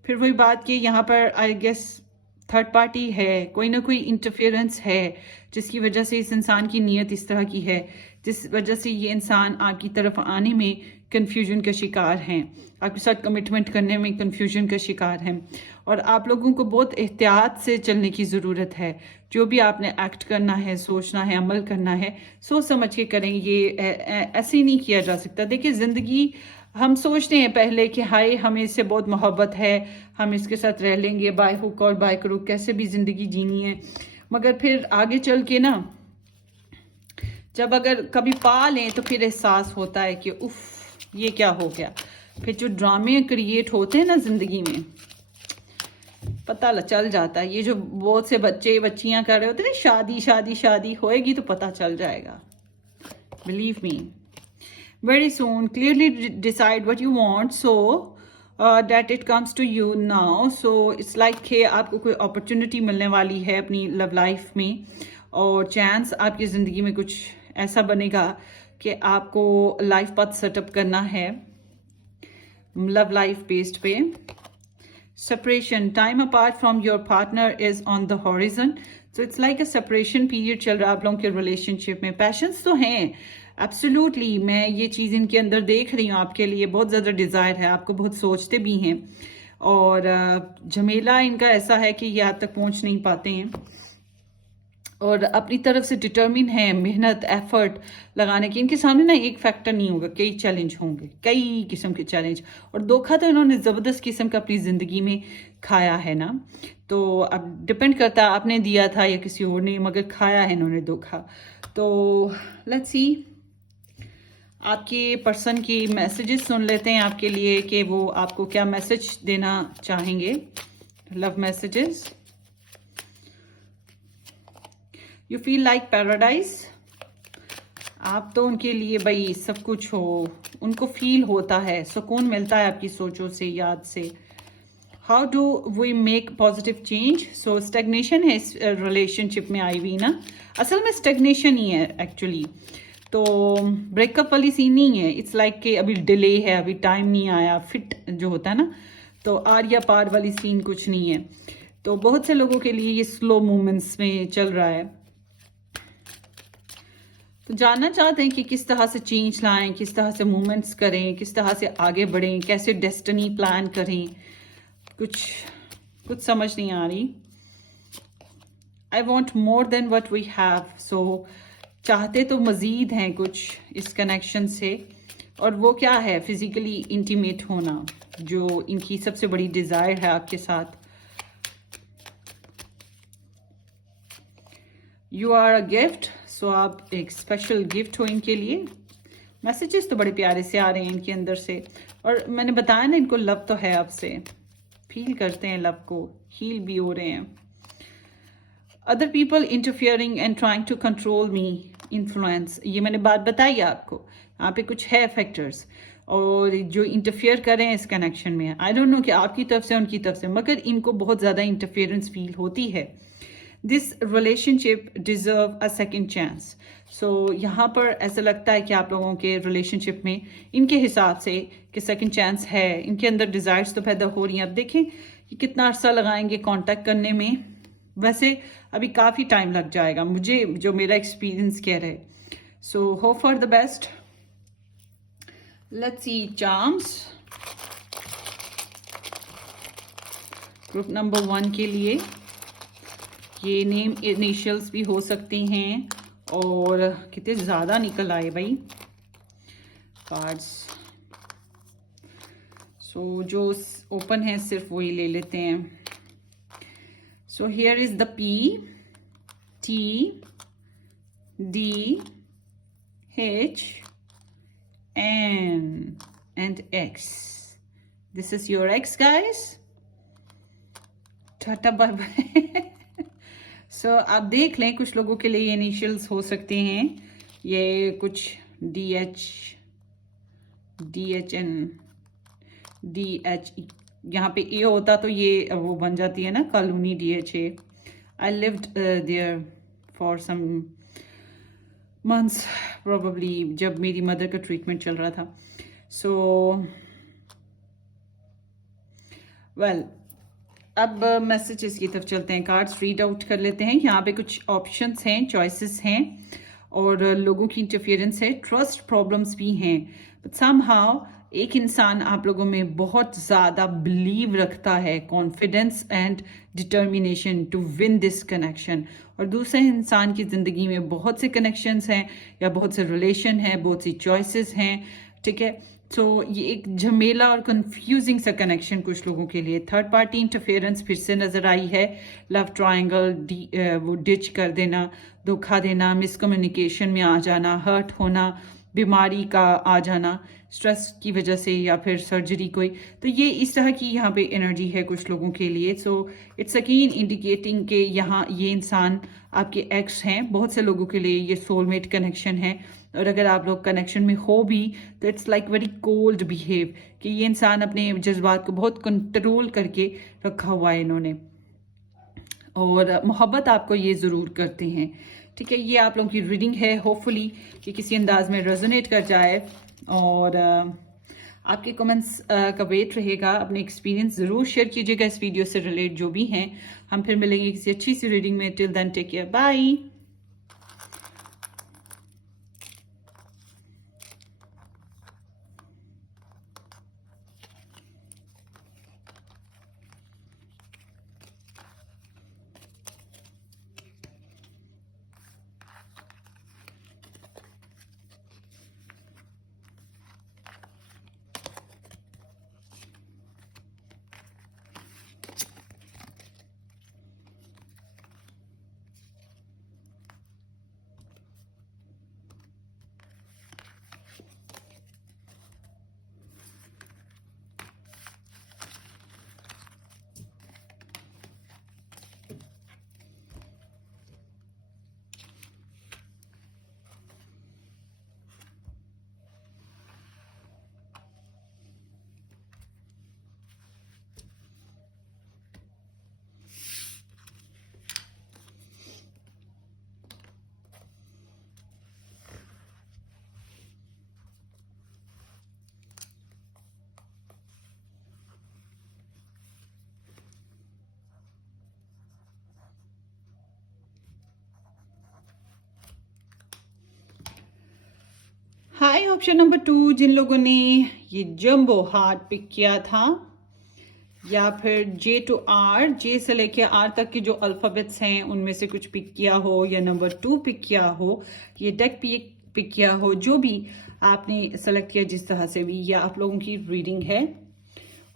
फिर वही बात कि यहाँ पर आई गेस थर्ड पार्टी है, कोई ना कोई इंटरफेरेंस है जिसकी वजह से इस इंसान की नीयत इस तरह की है, जिस वजह से ये इंसान आपकी तरफ आने में कंफ्यूजन का शिकार हैं, आपके साथ कमिटमेंट करने में कंफ्यूजन का शिकार हैं। और आप लोगों को बहुत एहतियात से चलने की ज़रूरत है। जो भी आपने एक्ट करना है, सोचना है, अमल करना है, सोच समझ के करें। ये ऐसे ही नहीं किया जा सकता। देखिए ज़िंदगी हम सोचते हैं पहले कि हाय हमें इससे बहुत मोहब्बत है, हम इसके साथ रह लेंगे बाय हुक और बाय क्रुक, कैसे भी ज़िंदगी जीनी है। मगर फिर आगे चल के ना जब अगर कभी पा लें तो फिर एहसास होता है कि उफ ये क्या हो गया। फिर जो ड्रामे क्रिएट होते हैं ना ज़िंदगी में, पता चल जाता है। ये जो बहुत से बच्चे बच्चियां कर रहे होते हैं ना, शादी शादी शादी होएगी तो पता चल जाएगा। Believe me, very soon. Clearly decide what you want so that it comes to you now. So it's like कि आपको कोई अपॉर्चुनिटी मिलने वाली है अपनी लव लाइफ में, और चांस आपकी ज़िंदगी में कुछ ऐसा बनेगा कि आपको लाइफ पाथ सेटअप करना है लव लाइफ बेस्ड पे। Separation, time apart from your partner is on the horizon. So it's like a separation period चल रहा है आप लोगों के रिलेशनशिप में। पैशंस तो हैं एब्सोल्युटली, मैं ये चीज़ इनके अंदर देख रही हूँ आपके लिए। बहुत ज़्यादा डिज़ायर है, आपको बहुत सोचते भी हैं, और झमेला इनका ऐसा है कि ये आज तक पहुँच नहीं पाते हैं, और अपनी तरफ से डिटर्मिन है, मेहनत एफर्ट लगाने की। इनके सामने ना एक फैक्टर नहीं होगा, कई चैलेंज होंगे, कई किस्म के चैलेंज। और धोखा तो इन्होंने ज़बरदस्त किस्म का अपनी ज़िंदगी में खाया है ना। तो अब डिपेंड करता है आपने दिया था या किसी और ने, मगर खाया है इन्होंने धोखा। तो लेट्स सी, आपके पर्सन की मैसेजेस सुन लेते हैं आपके लिए कि वो आपको क्या मैसेज देना चाहेंगे। Love messages. You feel like paradise. आप तो उनके लिए भाई सब कुछ हो, उनको फील होता है, सुकून मिलता है आपकी सोचों से, याद से। How do we make positive change. So stagnation है इस रिलेशनशिप में आई हुई ना, असल में स्टेगनेशन ही है एक्चुअली। तो ब्रेकअप वाली सीन नहीं है, इट्स लाइक कि अभी डिले है, अभी टाइम नहीं आया, फिट जो होता है ना, तो आर या पार वाली सीन कुछ नहीं है। तो बहुत से लोगों के लिए ये स्लो मूवमेंट्स में चल रहा है। तो जानना चाहते हैं कि किस तरह से चेंज लाएं, किस तरह से मूवमेंट्स करें, किस तरह से आगे बढ़ें, कैसे डेस्टिनी प्लान करें। कुछ समझ नहीं आ रही। I want more than what we have. So चाहते तो मज़ीद हैं कुछ इस कनेक्शन से, और वो क्या है, फिजिकली इंटीमेट होना, जो इनकी सबसे बड़ी डिज़ायर है आपके साथ। You are a gift. So आप एक स्पेशल गिफ्ट हो इनके लिए। मैसेजेस तो बड़े प्यारे से आ रहे हैं इनके अंदर से, और मैंने बताया ना इनको लव तो है आपसे, फील करते हैं लव को, हील भी हो रहे हैं। Other people interfering and trying to control me, influence, ये मैंने बात बताई आपको। यहाँ पे कुछ है फैक्टर्स और जो इंटरफियर कर रहे हैं इस कनेक्शन में। आई डोंट नो कि आपकी तरफ से उनकी तरफ से, मगर इनको बहुत ज़्यादा इंटरफियरेंस फील होती है। This relationship deserve a second chance. So यहाँ पर ऐसा लगता है कि आप लोगों के रिलेशनशिप में इनके हिसाब से कि सेकेंड चांस है। इनके अंदर डिज़ायर्स तो पैदा हो रही हैं। अब देखें कि कितना अरसा लगाएंगे कांटेक्ट करने में। वैसे अभी काफ़ी टाइम लग जाएगा, मुझे जो मेरा एक्सपीरियंस कह रहे। So hope for the best. Let's see charms group number 1 के लिए। ये नेम इनिशियल्स भी हो सकती हैं, और कितने ज़्यादा निकल आए भाई कार्ड्स। सो जो ओपन है सिर्फ वही ले लेते हैं। So here is the P, T, D, H, N and X. This is your X, guys. Tata bye bye. So आप देख लें, कुछ लोगों के लिए ये इनिशियल्स हो सकते हैं। ये कुछ DH, DHN, DH, यहाँ पे ए होता तो ये वो बन जाती है ना colony DHA। I lived there for some months probably, जब मेरी मदर का ट्रीटमेंट चल रहा था। सो वेल, अब मैसेजेस की तरफ चलते हैं। कार्ड्स रीड आउट कर लेते हैं। यहाँ पे कुछ ऑप्शंस हैं, चॉइसेस हैं, और लोगों की इंटरफियरेंस है। ट्रस्ट प्रॉब्लम्स भी हैं, बट समहाउ एक इंसान आप लोगों में बहुत ज़्यादा बिलीव रखता है, confidence and determination to win this connection, और दूसरे इंसान की ज़िंदगी में बहुत से कनेक्शंस हैं या बहुत से रिलेशन हैं, बहुत सी चॉइसेस हैं, ठीक है। तो ये एक झमेला और कंफ्यूजिंग सा कनेक्शन कुछ लोगों के लिए। थर्ड पार्टी इंटरफेरेंस फिर से नजर आई है। लव ट्रायंगल, वो डिच कर देना, धोखा देना, मिसकम्युनिकेशन में आ जाना, हर्ट होना, बीमारी का आ जाना स्ट्रेस की वजह से, या फिर सर्जरी कोई, तो ये इस तरह की यहाँ पे एनर्जी है कुछ लोगों के लिए। सो इट्स अगेन इंडिकेटिंग कि यहाँ ये इंसान आपके एक्स हैं। बहुत से लोगों के लिए ये सोलमेट कनेक्शन है, और अगर आप लोग कनेक्शन में हो भी तो it's like very cold behave, कि ये इंसान अपने जज्बात को बहुत कंट्रोल करके रखा हुआ है इन्होंने, और मोहब्बत आपको ये ज़रूर करते हैं, ठीक है। ये आप लोगों की रीडिंग है, होपफुली कि किसी अंदाज में रेजोनेट कर जाए, और आपके कमेंट्स का वेट रहेगा। अपने एक्सपीरियंस ज़रूर शेयर कीजिएगा इस वीडियो से रिलेट जो भी हैं। हम फिर मिलेंगे किसी अच्छी सी रीडिंग में। Till then take care, bye. Hi, option number 2, जिन लोगों ने ये जंबो हार्ट पिक किया था, या फिर जे टू आर, जे से लेके आर तक के जो अल्फाबेट्स हैं उनमें से कुछ पिक किया हो, या नंबर 2 पिक किया हो, ये डेक पिक किया हो, जो भी आपने सेलेक्ट किया जिस तरह से भी, यह आप लोगों की रीडिंग है।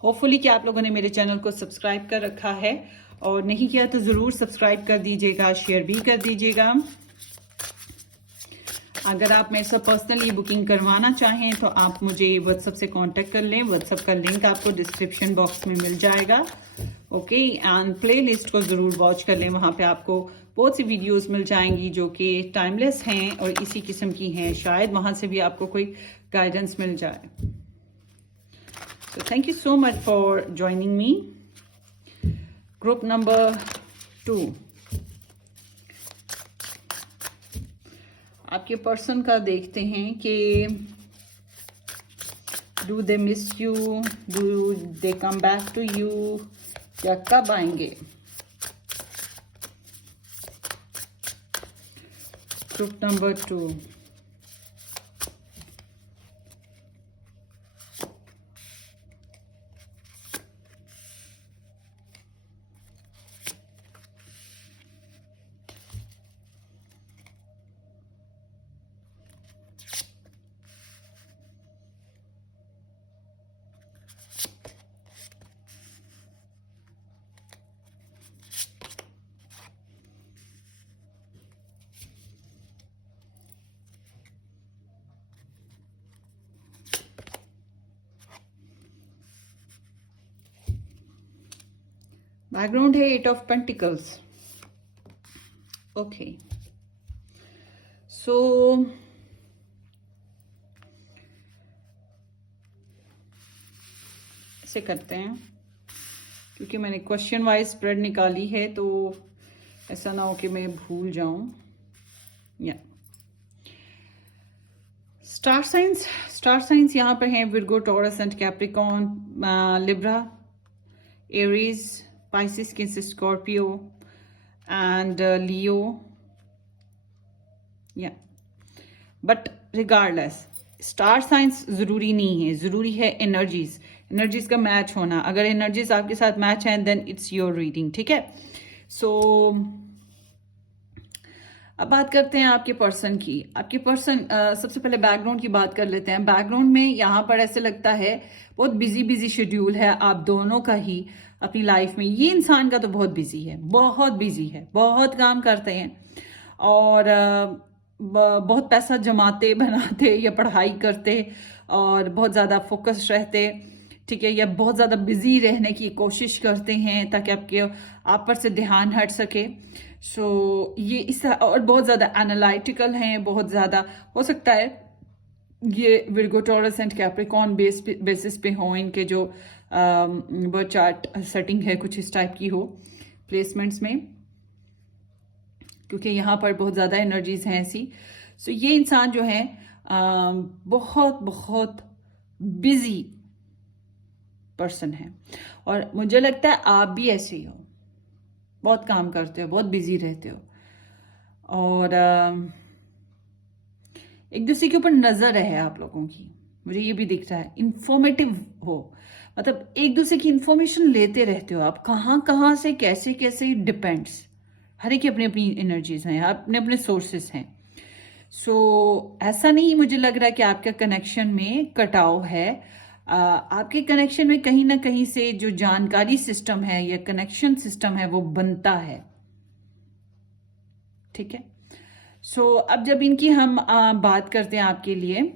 होपफुली कि आप लोगों ने मेरे चैनल को सब्सक्राइब कर रखा है, और नहीं किया तो ज़रूर सब्सक्राइब कर दीजिएगा, शेयर भी कर दीजिएगा। अगर आप मेरे से पर्सनली बुकिंग करवाना चाहें तो आप मुझे व्हाट्सएप से कांटेक्ट कर लें। व्हाट्सएप का लिंक आपको डिस्क्रिप्शन बॉक्स में मिल जाएगा, ओके। एंड प्ले लिस्ट को ज़रूर वॉच कर लें, वहाँ पे आपको बहुत सी वीडियोस मिल जाएंगी जो कि टाइमलेस हैं और इसी किस्म की हैं। शायद वहाँ से भी आपको कोई गाइडेंस मिल जाए। तो thank you so much for joining me. Group number 2, आपके पर्सन का देखते हैं कि do they miss you, do they come back to you, या कब आएंगे। ग्रुप नंबर 2, बैकग्राउंड है 8 ऑफ पेंटिकल्स, ओके। सो ऐसे करते हैं, क्योंकि मैंने क्वेश्चन वाइज स्प्रेड निकाली है तो ऐसा ना हो कि मैं भूल जाऊं। या स्टार साइंस यहाँ पर हैं Virgo, Taurus and Capricorn, Libra, Aries, Pisces, Cancer, Scorpio and Leo. या बट रिगार्डलेस, स्टार साइंस ज़रूरी नहीं है, ज़रूरी है एनर्जीज का मैच होना। अगर एनर्जीज आपके साथ मैच हैं देन इट्स योर रीडिंग, ठीक है। सो अब बात करते हैं आपके पर्सन की। आपके पर्सन सबसे पहले बैकग्राउंड की बात कर लेते हैं। बैकग्राउंड में यहाँ पर ऐसे लगता है बहुत बिजी शेड्यूल है आप दोनों का ही अपनी लाइफ में। ये इंसान का तो बहुत बिजी है, बहुत बिजी है, बहुत काम करते हैं और बहुत पैसा जमाते बनाते या पढ़ाई करते और बहुत ज़्यादा फोकस रहते, ठीक है, या बहुत ज़्यादा बिजी रहने की कोशिश करते हैं ताकि आप पर से ध्यान हट सके। सो ये इस और बहुत ज़्यादा एनालिटिकल हैं, बहुत ज़्यादा हो सकता है ये Virgo Taurus and Capricorn basis पे हो, इनके जो बर्थ चार्ट सेटिंग है कुछ इस टाइप की हो प्लेसमेंट्स में, क्योंकि यहाँ पर बहुत ज़्यादा एनर्जीज हैं ऐसी। सो ये इंसान जो है बहुत बहुत बिजी पर्सन है और मुझे लगता है आप भी ऐसे ही हो, बहुत काम करते हो, बहुत बिजी रहते हो और एक दूसरे के ऊपर नजर है आप लोगों की, मुझे ये भी दिख रहा है। इंफॉर्मेटिव हो, मतलब एक दूसरे की इंफॉर्मेशन लेते रहते हो आप, कहाँ कहाँ से कैसे कैसे, डिपेंड्स। हर एक की अपनी अपनी एनर्जीज हैं, अपने अपने सोर्सेस हैं। सो ऐसा नहीं मुझे लग रहा है कि आपका कनेक्शन में कटाव है। आपके कनेक्शन में कहीं ना कहीं से जो जानकारी सिस्टम है या कनेक्शन सिस्टम है वो बनता है, ठीक है। सो अब जब इनकी हम बात करते हैं आपके लिए,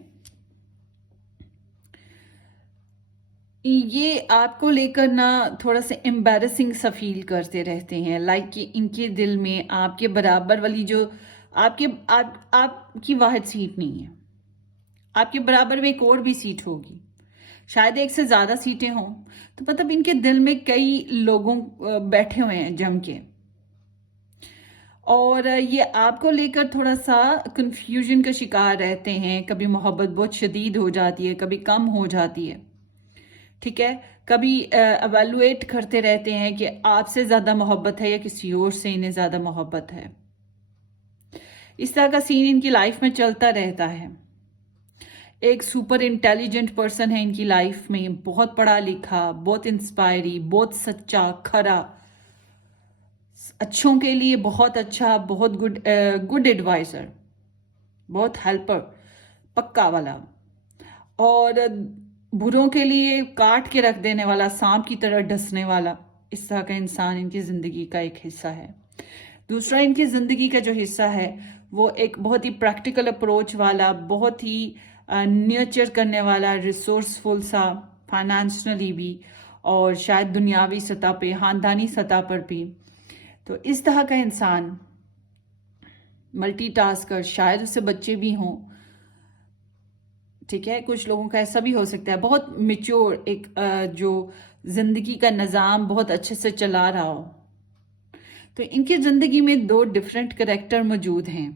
ये आपको लेकर ना थोड़ा सा एम्बैरेसिंग सा फील करते रहते हैं, लाइक कि इनके दिल में आपके बराबर वाली जो आपकी वाहिद सीट नहीं है, आपके बराबर में एक और भी सीट होगी, शायद एक से ज्यादा सीटें हों। तो मतलब इनके दिल में कई लोगों बैठे हुए हैं जम के और ये आपको लेकर थोड़ा सा कंफ्यूजन का शिकार रहते हैं। कभी मोहब्बत बहुत शदीद हो जाती है, कभी कम हो जाती है, ठीक है। कभी एवेलुएट करते रहते हैं कि आपसे ज्यादा मोहब्बत है या किसी और से इन्हें ज्यादा मोहब्बत है। इस तरह का सीन इनकी लाइफ में चलता रहता है। एक सुपर इंटेलिजेंट पर्सन है इनकी लाइफ में, बहुत पढ़ा लिखा, बहुत इंस्पायरी, बहुत सच्चा, खरा, अच्छों के लिए बहुत अच्छा, बहुत गुड एडवाइजर, बहुत हेल्पर, पक्का वाला, और बुरों के लिए काट के रख देने वाला, सांप की तरह डसने वाला। इस तरह का इंसान इनकी जिंदगी का एक हिस्सा है। दूसरा इनकी जिंदगी का जो हिस्सा है वो एक बहुत ही प्रैक्टिकल अप्रोच वाला, बहुत ही नर्चर करने वाला, रिसोर्सफुल सा, फाइनेंशियली भी और शायद दुनियावी सतह पे, खानदानी सतह पर भी। तो इस तरह का इंसान मल्टीटास्कर, शायद उससे बच्चे भी हों, ठीक है, कुछ लोगों का ऐसा भी हो सकता है। बहुत मिच्योर, एक जो जिंदगी का निज़ाम बहुत अच्छे से चला रहा हो। तो इनकी जिंदगी में दो डिफरेंट कैरेक्टर मौजूद हैं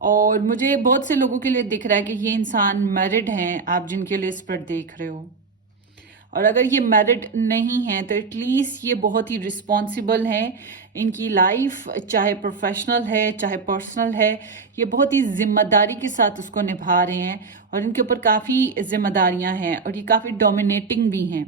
और मुझे बहुत से लोगों के लिए दिख रहा है कि ये इंसान मैरिड हैं, आप जिनके लिए इस पर देख रहे हो। और अगर ये मैरिड नहीं है तो एटलीस्ट ये बहुत ही रिस्पॉन्सिबल हैं। इनकी लाइफ चाहे प्रोफेशनल है चाहे पर्सनल है, ये बहुत ही जिम्मेदारी के साथ उसको निभा रहे हैं और इनके ऊपर काफ़ी जिम्मेदारियां हैं और ये काफ़ी डोमिनेटिंग भी हैं।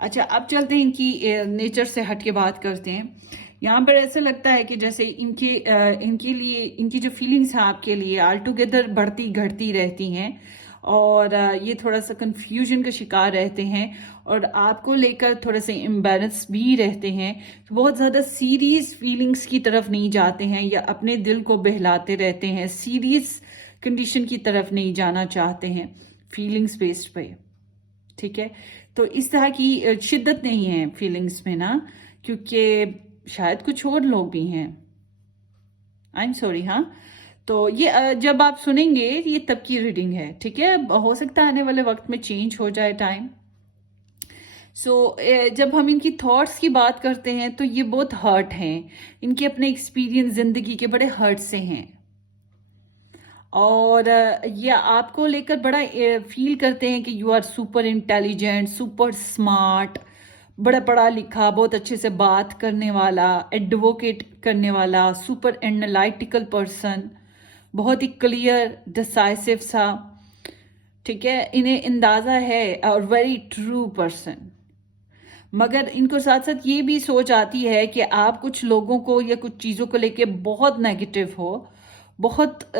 अच्छा, अब चलते हैं इनकी नेचर से हट के बात करते हैं। यहाँ पर ऐसा लगता है कि जैसे इनके लिए इनकी जो फीलिंग्स हैं आपके लिए आल टुगेदर बढ़ती घटती रहती हैं और ये थोड़ा सा कंफ्यूजन का शिकार रहते हैं और आपको लेकर थोड़े से एम्बैरेस भी रहते हैं। तो बहुत ज़्यादा सीरियस फीलिंग्स की तरफ नहीं जाते हैं या अपने दिल को बहलाते रहते हैं, सीरियस कंडीशन की तरफ नहीं जाना चाहते हैं, फीलिंग्स बेस्ड पे, ठीक है। तो इस तरह की शिद्दत नहीं है फीलिंग्स में ना, क्योंकि शायद कुछ और लोग भी हैं, आई एम सॉरी। हाँ, तो ये जब आप सुनेंगे ये तब की रीडिंग है, ठीक है। हो सकता है आने वाले वक्त में चेंज हो जाए टाइम। सो जब हम इनकी थॉट्स की बात करते हैं तो ये बहुत हर्ट हैं, इनके अपने एक्सपीरियंस जिंदगी के बड़े हर्ट से हैं और ये आपको लेकर बड़ा फील करते हैं कि you are super intelligent, super smart, बड़ा पढ़ा लिखा, बहुत अच्छे से बात करने वाला, एडवोकेट करने वाला, सुपर एनालिटिकल पर्सन, बहुत ही क्लियर डिसाइसिव सा, ठीक है, इन्हें अंदाजा है और वेरी ट्रू पर्सन, मगर इनको साथ साथ ये भी सोच आती है कि आप कुछ लोगों को या कुछ चीज़ों को लेके बहुत नेगेटिव हो, बहुत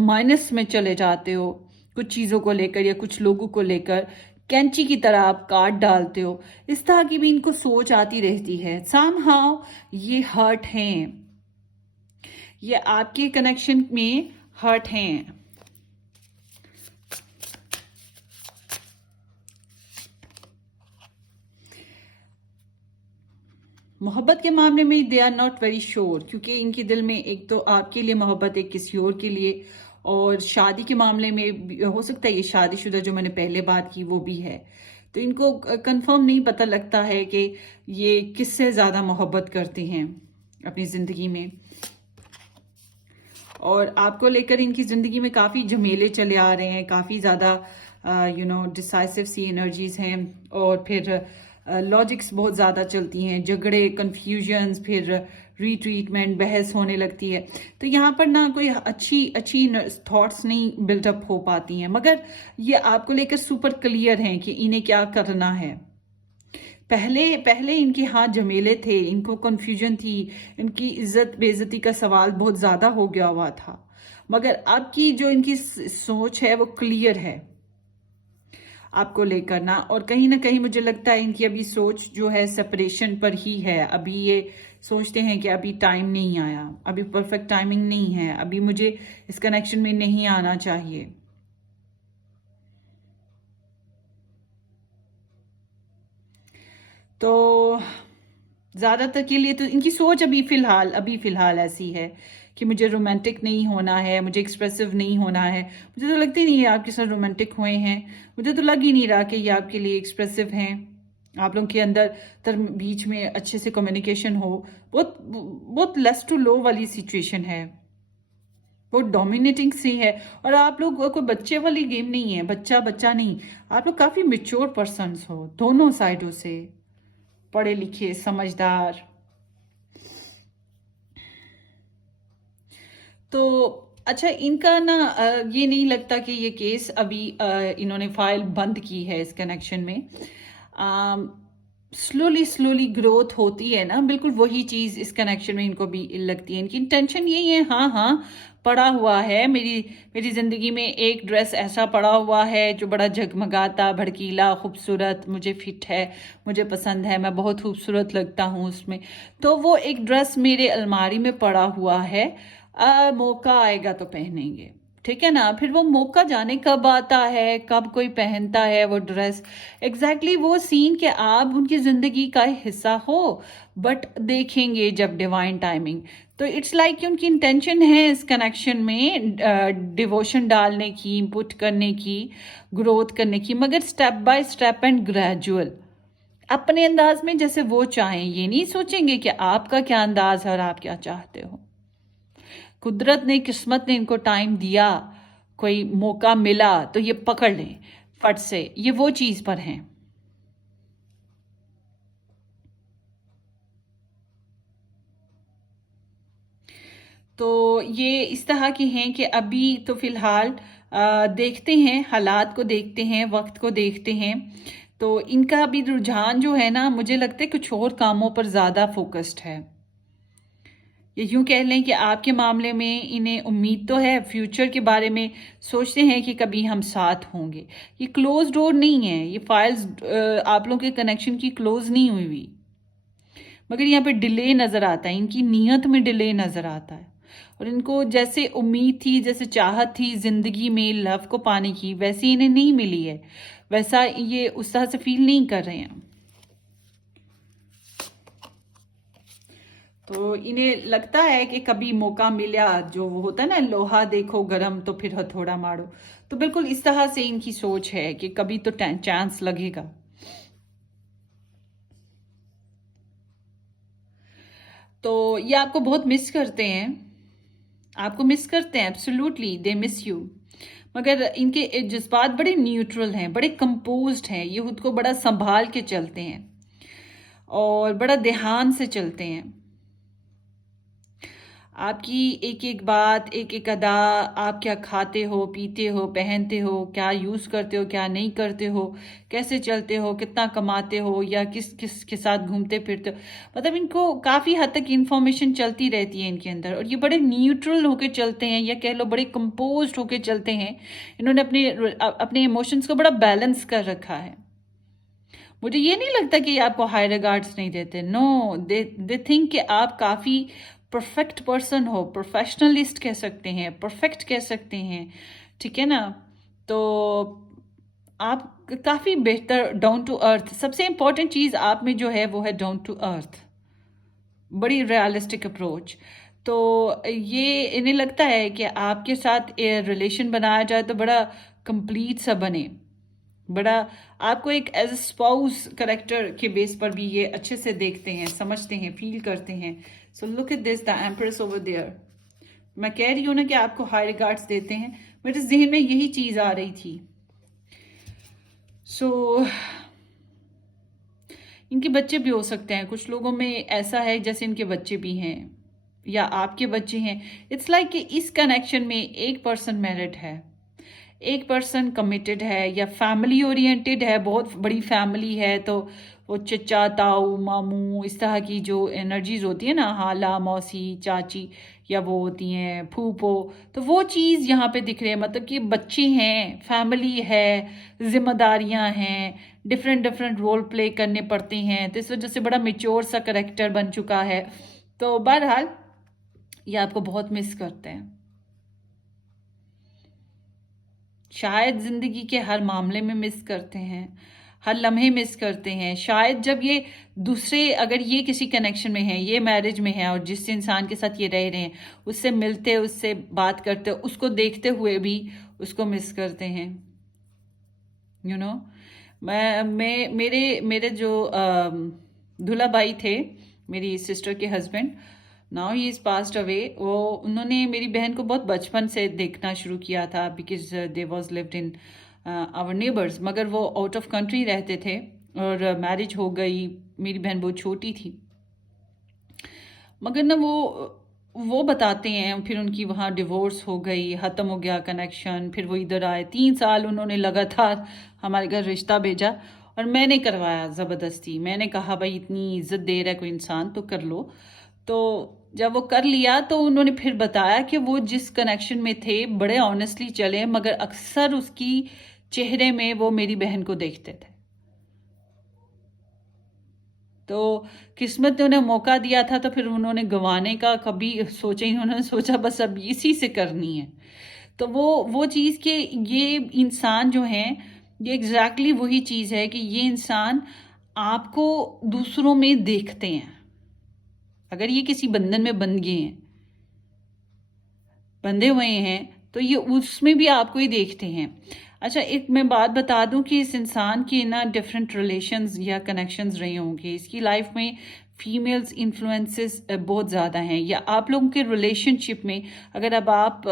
माइनस में चले जाते हो, कुछ चीज़ों को लेकर या कुछ लोगों को लेकर कैंची की तरह आप काट डालते हो। इस तरह की भी इनको सोच आती रहती है। समहाउ ये हर्ट हैं, ये आपके कनेक्शन में हर्ट हैं। मोहब्बत के मामले में they are not very sure, क्योंकि इनके दिल में एक तो आपके लिए मोहब्बत है, किसी और के लिए, और शादी के मामले में हो सकता है ये शादीशुदा जो मैंने पहले बात की वो भी है। तो इनको कंफर्म नहीं पता लगता है कि ये किससे ज़्यादा मोहब्बत करते हैं अपनी ज़िंदगी में। और आपको लेकर इनकी ज़िंदगी में काफ़ी झमेले चले आ रहे हैं, काफ़ी ज़्यादा डिसाइसिव सी एनर्जीज हैं, और फिर लॉजिक्स बहुत ज़्यादा चलती हैं, झगड़े, कन्फ्यूजन्स, फिर रीट्रीटमेंट, बहस होने लगती है। तो यहाँ पर ना कोई अच्छी अच्छी थॉट्स नहीं बिल्डअप हो पाती हैं, मगर ये आपको लेकर सुपर क्लियर हैं कि इन्हें क्या करना है। पहले पहले इनके हाथ झमेले थे, इनको कन्फ्यूजन थी, इनकी इज्जत बेइज्जती का सवाल बहुत ज़्यादा हो गया हुआ था, मगर अब की जो इनकी सोच है वो क्लियर है आपको लेकर ना कहीं मुझे लगता है इनकी अभी सोच जो है सेपरेशन पर ही है। अभी ये सोचते हैं कि अभी टाइम नहीं आया, अभी परफेक्ट टाइमिंग नहीं है, अभी मुझे इस कनेक्शन में नहीं आना चाहिए। तो ज़्यादातर के लिए तो इनकी सोच अभी फ़िलहाल ऐसी है कि मुझे रोमांटिक नहीं होना है, मुझे एक्सप्रेसिव नहीं होना है। मुझे तो लगता ही नहीं है आपके साथ रोमांटिक हुए हैं, मुझे तो लग ही नहीं रहा कि ये आपके लिए एक्सप्रेसिव हैं। आप लोगों के अंदर बीच में अच्छे से कम्युनिकेशन हो। बहुत बहुत लेस टू लो वाली सिचुएशन है, बहुत डोमिनेटिंग सी है। और आप लोग कोई बच्चे वाली गेम नहीं है, बच्चा बच्चा नहीं, आप लोग काफ़ी मेच्योर पर्सन्स हो, दोनों साइडों से पढ़े लिखे समझदार। तो अच्छा, इनका ना ये नहीं लगता कि ये केस अभी इन्होंने फाइल बंद की है इस कनेक्शन में। स्लोली स्लोली ग्रोथ होती है ना, बिल्कुल वही चीज़ इस कनेक्शन में इनको भी लगती है। इनकी इंटेंशन यही है, हाँ हाँ पड़ा हुआ है मेरी मेरी ज़िंदगी में एक ड्रेस ऐसा पड़ा हुआ है जो बड़ा जगमगाता, भड़कीला, खूबसूरत, मुझे फिट है, मुझे पसंद है, मैं बहुत खूबसूरत लगता हूँ उसमें। तो वो एक ड्रेस मेरे अलमारी में पड़ा हुआ है, मौका आएगा तो पहनेंगे, ठीक है ना। फिर वो मौका जाने कब आता है, कब कोई पहनता है वो ड्रेस, एग्जैक्टली वो सीन के आप उनकी जिंदगी का हिस्सा हो, बट देखेंगे जब डिवाइन टाइमिंग। तो इट्स लाइक कि उनकी इंटेंशन है इस कनेक्शन में डिवोशन डालने की, पुट करने की, ग्रोथ करने की, मगर step by step and gradual, अपने अंदाज में जैसे वो चाहें। ये नहीं सोचेंगे कि आपका क्या अंदाज है और आप क्या चाहते हो। कुदरत ने, किस्मत ने इनको टाइम दिया, कोई मौका मिला तो ये पकड़ लें फट से, ये वो चीज़ पर हैं। तो ये इस तरह के हैं कि अभी तो फिलहाल देखते हैं, हालात को देखते हैं, वक्त को देखते हैं। तो इनका अभी रुझान जो है ना, मुझे लगता है कुछ और कामों पर ज़्यादा फोकस्ड है। ये यूं कह लें कि आपके मामले में इन्हें उम्मीद तो है, फ्यूचर के बारे में सोचते हैं कि कभी हम साथ होंगे। ये क्लोज डोर नहीं है, ये फाइल्स आप लोगों के कनेक्शन की क्लोज नहीं हुई हुई, मगर यहाँ पे डिले नज़र आता है, इनकी नीयत में डिले नज़र आता है। और इनको जैसे उम्मीद थी, जैसे चाहत थी ज़िंदगी में लव को पाने की, वैसी इन्हें नहीं मिली है, वैसा ये उस तरह से फील नहीं कर रहे हैं। तो इन्हें लगता है कि कभी मौका मिला, जो वो होता है ना, लोहा देखो गरम तो फिर हथौड़ा मारो। तो बिल्कुल इस तरह से इनकी सोच है कि कभी तो चांस लगेगा। तो ये आपको बहुत मिस करते हैं, आपको मिस करते हैं, एब्सोल्युटली दे मिस यू। मगर इनके जज्बात बड़े न्यूट्रल हैं, बड़े कंपोज्ड हैं, ये खुद को बड़ा संभाल के चलते हैं और बड़ा ध्यान से चलते हैं। आपकी एक एक बात, एक एक अदा, आप क्या खाते हो, पीते हो, पहनते हो, क्या यूज़ करते हो, क्या नहीं करते हो, कैसे चलते हो, कितना कमाते हो, या किस किस के साथ घूमते फिरते हो, मतलब इनको काफ़ी हद तक इंफॉर्मेशन चलती रहती है इनके अंदर। और ये बड़े न्यूट्रल होके चलते हैं, या कह लो बड़े कंपोज्ड होके चलते हैं। इन्होंने अपने इमोशंस को बड़ा बैलेंस कर रखा है। मुझे ये नहीं लगता कि ये आपको हाई रिगार्ड्स नहीं देते। नो, दे थिंक कि आप काफ़ी परफेक्ट पर्सन हो, प्रोफेशनलिस्ट कह सकते हैं, परफेक्ट कह सकते हैं, ठीक है ना। तो आप काफ़ी बेहतर डाउन टू अर्थ, सबसे इंपॉर्टेंट चीज़ आप में जो है वो है डाउन टू अर्थ, बड़ी रियलिस्टिक अप्रोच। तो ये इन्हें लगता है कि आपके साथ रिलेशन बनाया जाए तो बड़ा कंप्लीट सा बने, बड़ा आपको एक एज ए स्पाउस करेक्टर के बेस पर भी ये अच्छे से देखते हैं, समझते हैं, फील करते हैं। So look at this, the empress over there. मैं कह रही हूँ ना कि आपको हाई रिगार्ड्स देते हैं, मेरे जहन में यही चीज़ आ रही थी। सो इनके बच्चे भी हो सकते हैं, कुछ लोगों में ऐसा है जैसे इनके बच्चे भी हैं या आपके बच्चे हैं। इट्स लाइक कि इस कनेक्शन में एक पर्सन मैरिड है, एक पर्सन कमिटेड है या फैमिली ओरिएंटेड है, बहुत बड़ी फैमिली है, तो वो चचा, ताऊ, मामू, इस तरह की जो एनर्जीज होती है ना, हाला, मौसी, चाची, या वो होती हैं फूफो, तो वो चीज़ यहाँ पे दिख रही है। मतलब कि बच्चे हैं, फैमिली है, जिम्मेदारियां हैं, डिफरेंट डिफरेंट रोल प्ले करने पड़ते हैं, तो इस वजह से बड़ा मेच्योर सा करेक्टर बन चुका है। तो बहरहाल ये आपको बहुत मिस करते हैं, शायद जिंदगी के हर मामले में मिस करते हैं, हर लम्हे मिस करते हैं। शायद जब ये दूसरे, अगर ये किसी कनेक्शन में है, ये मैरिज में है, और जिस इंसान के साथ ये रह रहे हैं उससे मिलते, उससे बात करते, उसको देखते हुए भी उसको मिस करते हैं। यू नो, मैं मेरे मेरे जो दूल्हा भाई थे, मेरी सिस्टर के husband, now he is passed away. वो उन्होंने मेरी बहन को बहुत बचपन से देखना शुरू किया था, because they was lived in our neighbours, मगर वो आउट ऑफ कंट्री रहते थे और मैरिज हो गई। मेरी बहन बहुत छोटी थी, मगर ना वो बताते हैं फिर उनकी वहाँ डिवोर्स हो गई, ख़त्म हो गया कनेक्शन, फिर वो इधर आए, 3 साल उन्होंने लगातार हमारे घर रिश्ता भेजा, और मैंने करवाया ज़बरदस्ती। मैंने कहा भाई इतनी इज्जत दे रहा है कोई इंसान तो कर लो। तो जब वो कर लिया तो उन्होंने फिर बताया कि वो जिस कनेक्शन में थे बड़े ऑनेस्टली चले, मगर अक्सर उसकी चेहरे में वो मेरी बहन को देखते थे। तो किस्मत ने उन्हें मौका दिया था, तो फिर उन्होंने गंवाने का कभी सोचा ही, उन्होंने सोचा बस अब इसी से करनी है। तो वो चीज़ के ये इंसान जो हैं, ये एग्जैक्टली वही चीज़ है कि ये इंसान आपको दूसरों में देखते हैं। अगर ये किसी बंधन में बंध गए हैं, बंधे हुए हैं, तो ये उसमें भी आपको ही देखते हैं। अच्छा, एक मैं बात बता दूं कि इस इंसान की ना डिफरेंट रिलेशंस या कनेक्शंस रहे होंगे इसकी लाइफ में। फीमेल्स इन्फ्लुएंसेस बहुत ज़्यादा हैं, या आप लोगों के रिलेशनशिप में अगर अब आप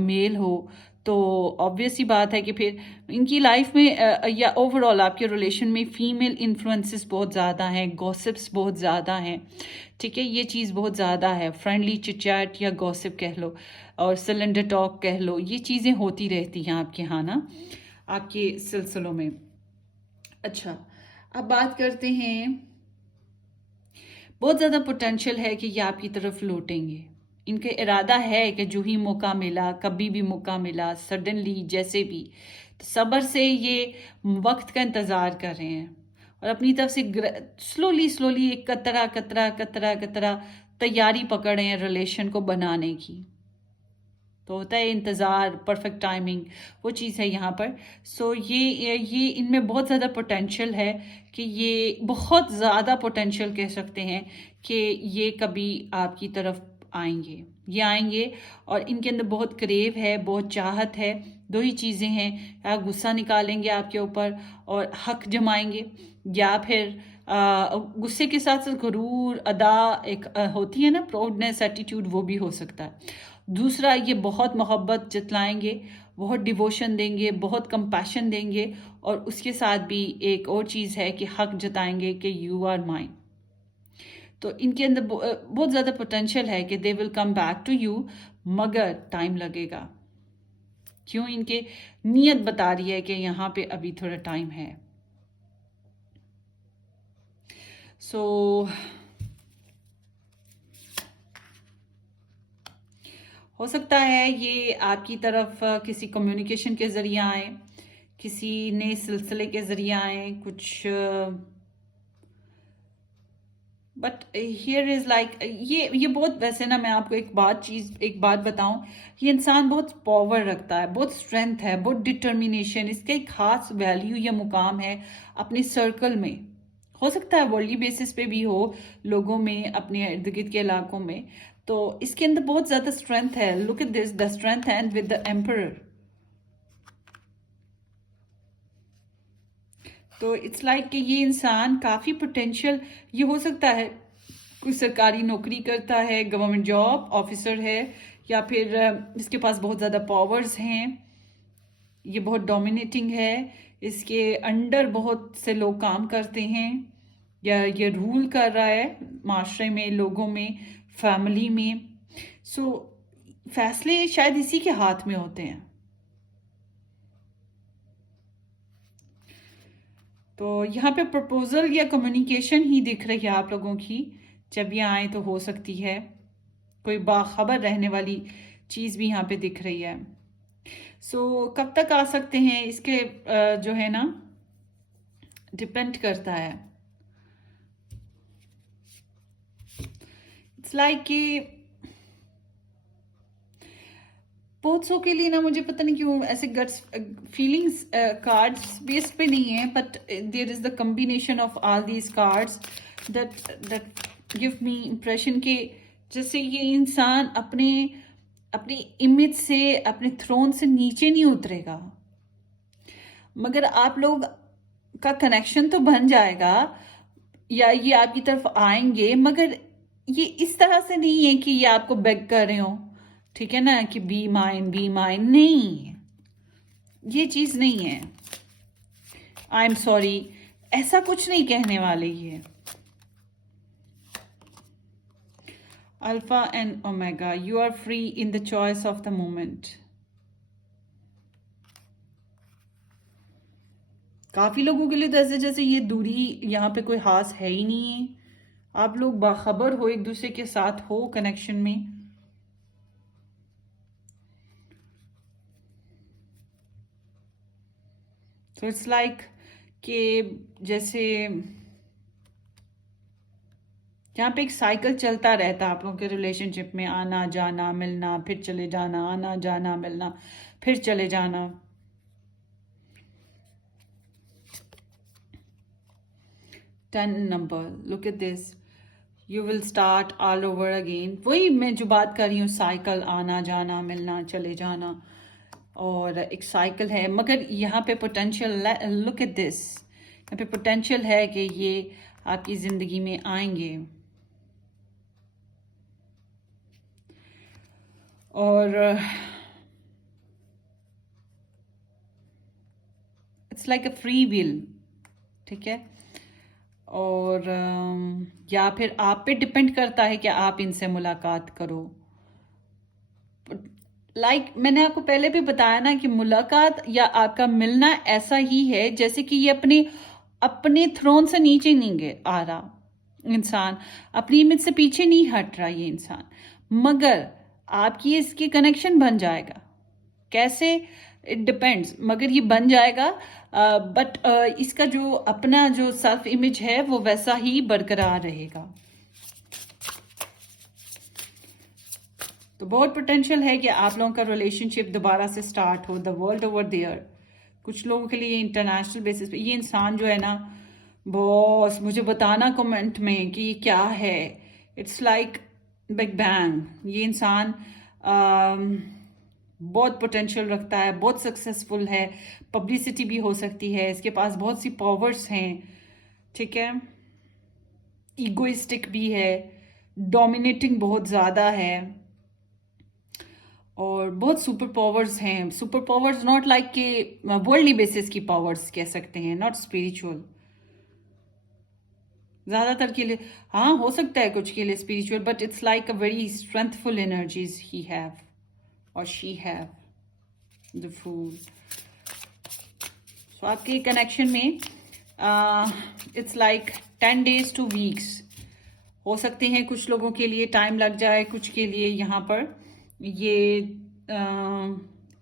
मेल हो तो ऑब्वियस ही बात है कि फिर इनकी लाइफ में या ओवरऑल आपके रिलेशन में फीमेल इन्फ्लुएंसेस बहुत ज़्यादा हैं, गॉसिप्स बहुत ज़्यादा हैं, ठीक है। ये चीज़ बहुत ज़्यादा है, फ्रेंडली चिटचैट या गॉसिप कह लो, और सिलेंडर टॉक कह लो, ये चीज़ें होती रहती हैं आपके यहाँ ना, आपके सिलसिलों में। अच्छा, अब बात करते हैं, बहुत ज़्यादा पोटेंशियल है कि ये आपकी तरफ लौटेंगे। इनका इरादा है कि जो ही मौका मिला, कभी भी मौका मिला, सडनली, जैसे भी, तो सब्र से ये वक्त का इंतज़ार कर रहे हैं, और अपनी तरफ से स्लोली स्लोली एक कतरा कतरा कतरा कतरा तैयारी पकड़ रहे हैं रिलेशन को बनाने की। तो होता है इंतज़ार, परफेक्ट टाइमिंग, वो चीज़ है यहाँ पर। सो ये इनमें बहुत ज़्यादा पोटेंशियल है कि ये बहुत ज़्यादा पोटेंशियल कह सकते हैं कि ये कभी आपकी तरफ आएंगे, ये आएंगे, और इनके अंदर बहुत क्रेव है, बहुत चाहत है। दो ही चीज़ें हैं, या गुस्सा निकालेंगे आपके ऊपर और हक जमाएंगे, या फिर गुस्से के साथ साथ गुरूर, अदा, एक होती है ना प्राउडनेस, एटीट्यूड, वो भी हो सकता है। दूसरा, ये बहुत मोहब्बत जतलाएंगे, बहुत डिवोशन देंगे, बहुत कंपैशन देंगे, और उसके साथ भी एक और चीज़ है कि हक जताएंगे कि यू आर माइन। तो इनके अंदर बहुत ज़्यादा पोटेंशियल है कि they will come back to you, मगर टाइम लगेगा। क्यों? इनके नीयत बता रही है कि यहाँ पे अभी थोड़ा टाइम है। सो हो सकता है ये आपकी तरफ किसी कम्युनिकेशन के ज़रिए आए, किसी नए सिलसिले के ज़रिए आए कुछ, बट हियर इज़ लाइक ये बहुत, वैसे ना मैं आपको एक बात बताऊं, ये इंसान बहुत पावर रखता है, बहुत स्ट्रेंथ है, बहुत डिटर्मिनेशन, इसका एक खास वैल्यू या मुकाम है अपने सर्कल में। हो सकता है वर्ल्डली बेसिस पे भी हो, लोगों में, अपने इर्द गिर्द के इलाकों में। तो इसके अंदर बहुत ज़्यादा स्ट्रेंथ है। Look at this, the strength and with the emperor. तो इट्स लाइक कि ये इंसान काफ़ी पोटेंशियल, ये हो सकता है कोई सरकारी नौकरी करता है, गवर्नमेंट जॉब ऑफिसर है, या फिर इसके पास बहुत ज़्यादा पावर्स हैं, ये बहुत डोमिनेटिंग है, इसके अंडर बहुत से लोग काम करते हैं, या ये रूल कर रहा है माशरे में, लोगों में, फैमिली में। सो फैसले शायद इसी के हाथ में होते हैं। तो यहाँ पे प्रपोजल या कम्युनिकेशन ही दिख रही है आप लोगों की, जब ये आए तो हो सकती है कोई बाखबर रहने वाली चीज़ भी यहाँ पे दिख रही है। सो कब तक आ सकते हैं इसके जो है ना, डिपेंड करता है। इट्स लाइक कि बहुत सौ के लिए ना, मुझे पता नहीं क्यों ऐसे गट्स फीलिंग्स कार्ड्स बेस पे नहीं है, but there is the combination of all these cards that give me impression कि जैसे ये इंसान अपनी इमेज से, अपने थ्रोन से नीचे नहीं उतरेगा, मगर आप लोग का कनेक्शन तो बन जाएगा, या ये आपकी तरफ आएंगे, मगर ये इस तरह से नहीं है कि ये आपको बेग कर रहे हो, ठीक है ना, कि बी माइन, नहीं, ये चीज नहीं है। आई एम सॉरी, ऐसा कुछ नहीं कहने वाले ये। Alpha and omega, you are free in the choice of the moment. काफी लोगों के लिए तो ऐसे जैसे ये दूरी यहाँ पे कोई खास है ही नहीं है, आप लोग बाखबर हो, एक दूसरे के साथ हो कनेक्शन में। तो इट्स लाइक कि जैसे यहाँ पे एक साइकिल चलता रहता है आप लोगों के रिलेशनशिप में, आना जाना मिलना, फिर चले जाना, आना जाना मिलना, फिर चले जाना। Ten number, look at this, you will start all over again. वही मैं जो बात कर रही हूँ, साइकिल, आना जाना मिलना, चले जाना, और एक साइकिल है, मगर यहाँ पे पोटेंशियल, लुक एट दिस, यहाँ पे पोटेंशियल है कि ये आपकी जिंदगी में आएंगे, और it's like a free will, ठीक है। और या फिर आप पे डिपेंड करता है कि आप इनसे मुलाकात करो। मैंने आपको पहले भी बताया ना कि मुलाकात या आपका मिलना ऐसा ही है जैसे कि ये अपने अपने थ्रोन से नीचे नहीं आ रहा इंसान, अपनी इमेज से पीछे नहीं हट रहा ये इंसान, मगर आपकी इसकी कनेक्शन बन जाएगा। कैसे? इट डिपेंड्स, मगर ये बन जाएगा। बट इसका जो अपना जो सेल्फ इमेज है वो वैसा ही बरकरार रहेगा। तो बहुत पोटेंशियल है कि आप लोगों का रिलेशनशिप दोबारा से स्टार्ट हो, द वर्ल्ड ओवर देयर। कुछ लोगों के लिए इंटरनेशनल बेसिस पे ये इंसान जो है ना, बॉस मुझे बताना कमेंट में कि ये क्या है। It's like big bang. ये इंसान बहुत पोटेंशियल रखता है, बहुत सक्सेसफुल है, पब्लिसिटी भी हो सकती है, इसके पास बहुत सी पावर्स हैं, ठीक है, ईगोइस्टिक भी है, डोमिनेटिंग बहुत ज़्यादा है, और बहुत सुपर पावर्स हैं। सुपर पावर्स नॉट लाइक के वर्ल्डली बेसिस की पावर्स कह सकते हैं, नॉट स्पिरिचुअल। ज्यादातर के लिए हाँ हो सकता है कुछ के लिए spiritual, but it's like a very strengthful energies he have और शी हैव द फूल। सो आपके कनेक्शन में it's like 10 days to weeks हो सकते हैं। कुछ लोगों के लिए टाइम लग जाए, कुछ के लिए यहाँ पर ये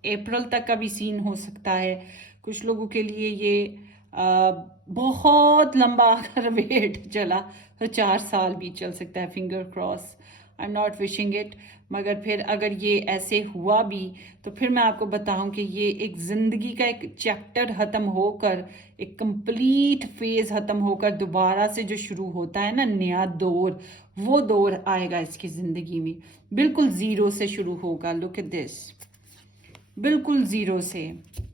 अप्रैल तक का भी सीन हो सकता है। कुछ लोगों के लिए ये बहुत लंबा अगर वेट चला तो 4 साल भी चल सकता है। Finger cross, I am not wishing it, मगर फिर अगर ये ऐसे हुआ भी तो फिर मैं आपको बताऊं कि ये एक जिंदगी का एक चैप्टर खत्म होकर, एक कंप्लीट फेज खत्म होकर दोबारा से जो शुरू होता है ना नया दौर, वो दौर आएगा इसकी जिंदगी में। बिल्कुल जीरो से शुरू होगा। लुक एट दिस, बिल्कुल जीरो से।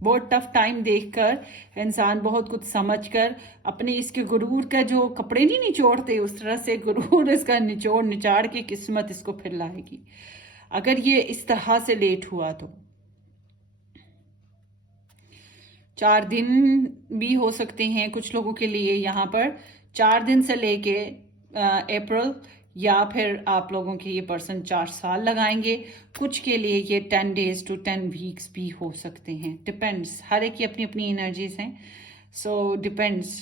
बहुत टफ टाइम देखकर इंसान बहुत कुछ समझकर अपने इसके गुरूर का जो कपड़े नहीं निचोड़ते, उस तरह से गुरूर इसका निचोड़ निचाड़ के किस्मत इसको फिर लाएगी अगर ये इस तरह से लेट हुआ तो। 4 दिन भी हो सकते हैं कुछ लोगों के लिए यहाँ पर, 4 दिन से लेके अप्रैल, या फिर आप लोगों के ये पर्सन 4 साल लगाएंगे। कुछ के लिए ये 10 days to 10 weeks भी हो सकते हैं। डिपेंड्स, हर एक की अपनी अपनी एनर्जीज हैं, सो डिपेंड्स।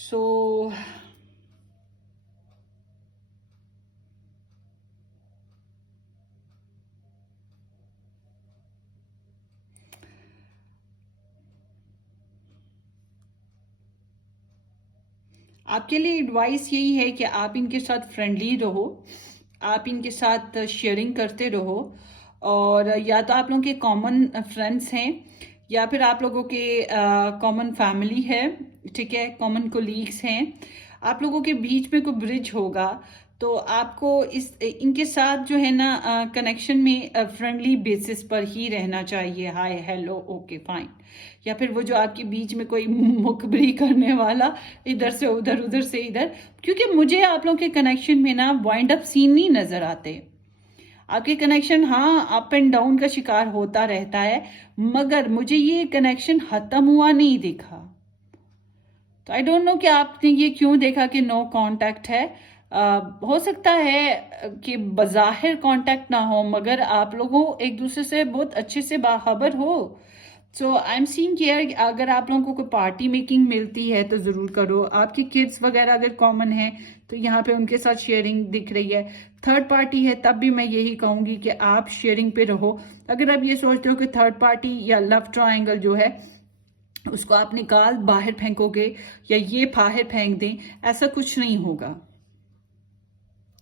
सो आपके लिए एडवाइस यही है कि आप इनके साथ फ्रेंडली रहो, आप इनके साथ शेयरिंग करते रहो, और या तो आप लोगों के कॉमन फ्रेंड्स हैं या फिर आप लोगों के कॉमन फैमिली है, ठीक है, कॉमन कोलीग्स हैं, आप लोगों के बीच में कोई ब्रिज होगा। तो आपको इनके साथ जो है ना कनेक्शन में फ्रेंडली बेसिस पर ही रहना चाहिए। हाय हेलो ओके फाइन, या फिर वो जो आपके बीच में कोई मुखबरी करने वाला इधर से उधर उधर से इधर, क्योंकि मुझे आप लोगों के कनेक्शन में ना वाइंड अप सीन नहीं नजर आते। आपके कनेक्शन हाँ अप एंड डाउन का शिकार होता रहता है, मगर मुझे ये कनेक्शन खत्म हुआ नहीं दिखा। तो आई डोंट नो कि आपने ये क्यों देखा कि नो कांटेक्ट है। हो सकता है कि बज़ाहिर कांटेक्ट ना हो, मगर आप लोगों एक दूसरे से बहुत अच्छे से बाखबर हो। सो आई एम सीइंग हियर, अगर आप लोगों को कोई पार्टी मेकिंग मिलती है तो ज़रूर करो। आपके किड्स वगैरह अगर कॉमन है तो यहाँ पे उनके साथ शेयरिंग दिख रही है। थर्ड पार्टी है तब भी मैं यही कहूँगी कि आप शेयरिंग पे रहो। अगर आप ये सोचते हो कि थर्ड पार्टी या लव ट्रायंगल जो है उसको आप निकाल बाहर फेंकोगे या ये बाहर फेंक दें, ऐसा कुछ नहीं होगा,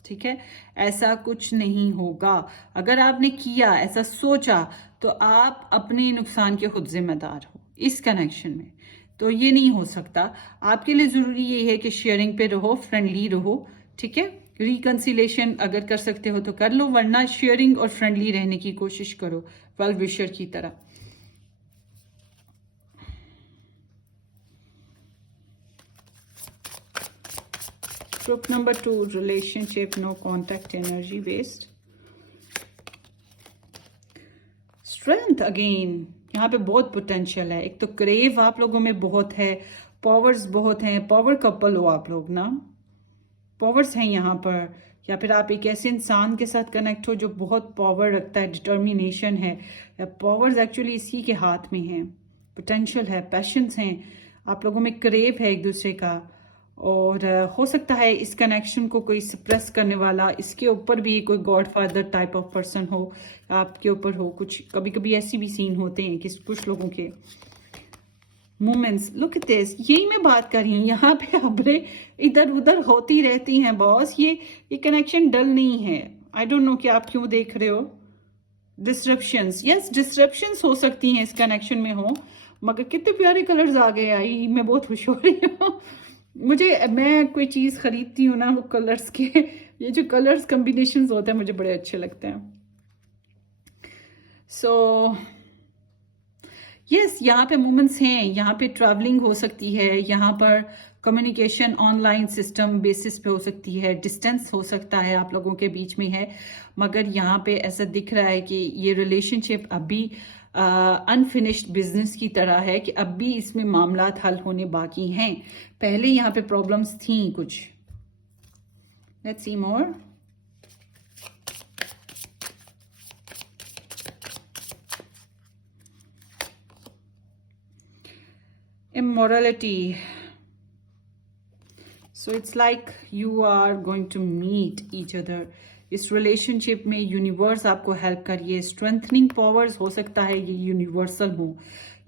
ठीक है, ऐसा कुछ नहीं होगा। अगर आपने किया, ऐसा सोचा, तो आप अपने नुकसान के खुद जिम्मेदार हो इस कनेक्शन में। तो ये नहीं हो सकता। आपके लिए जरूरी ये है कि शेयरिंग पे रहो, फ्रेंडली रहो, ठीक है। रिकंसिलेशन अगर कर सकते हो तो कर लो, वरना शेयरिंग और फ्रेंडली रहने की कोशिश करो, वेल विशर की तरह। Group number 2, relationship, no contact, energy based. Strength again, यहाँ पे बहुत पोटेंशियल है। एक तो क्रेव आप लोगों में बहुत है, पावर्स बहुत हैं, पावर कपल हो आप लोग ना, पावर्स हैं यहाँ पर। या फिर आप एक ऐसे इंसान के साथ कनेक्ट हो जो बहुत पावर रखता है, डिटर्मिनेशन है, या पावर्स एक्चुअली इसी के हाथ में है, पोटेंशियल है, पैशंस हैं, आप लोगों में क्रेव है एक दूसरे का। और हो सकता है इस कनेक्शन को कोई सप्रेस करने वाला, इसके ऊपर भी कोई God father type of person हो, आपके ऊपर हो कुछ। कभी कभी ऐसी भी सीन होते हैं कि कुछ लोगों के मोमेंट्स। लुक एट दिस, यही मैं बात कर रही हूँ, यहाँ पे खबरें इधर उधर होती रहती हैं बॉस। ये कनेक्शन डल नहीं है। आई डोंट नो कि आप क्यों देख रहे हो। डिस्ट्रप्शंस, यस डिस्ट्रप्शंस हो सकती हैं इस कनेक्शन में हो, मगर कितने प्यारे कलर्स आ गए। आई मैं बहुत खुश हो रही हूँ। मैं कोई चीज़ खरीदती हूँ ना, वो कलर्स के ये जो कलर्स कॉम्बिनेशंस होते हैं मुझे बड़े अच्छे लगते हैं। सो यस, यहाँ पे मोमेंट्स हैं, यहाँ पे ट्रैवलिंग हो सकती है, यहाँ पर कम्युनिकेशन ऑनलाइन सिस्टम बेसिस पे हो सकती है, डिस्टेंस हो सकता है आप लोगों के बीच में है, मगर यहाँ पे ऐसा दिख रहा है कि ये रिलेशनशिप अभी अनफिनिश्ड बिजनेस की तरह है कि अब भी इसमें मामलात हल होने बाकी हैं। पहले यहाँ पे प्रॉब्लम्स थी कुछ। Let's see more. Immorality. So it's like you are going to meet each other. इस रिलेशनशिप में यूनिवर्स आपको हेल्प करिए। स्ट्रेंथनिंग पावर्स हो सकता है ये यूनिवर्सल हो,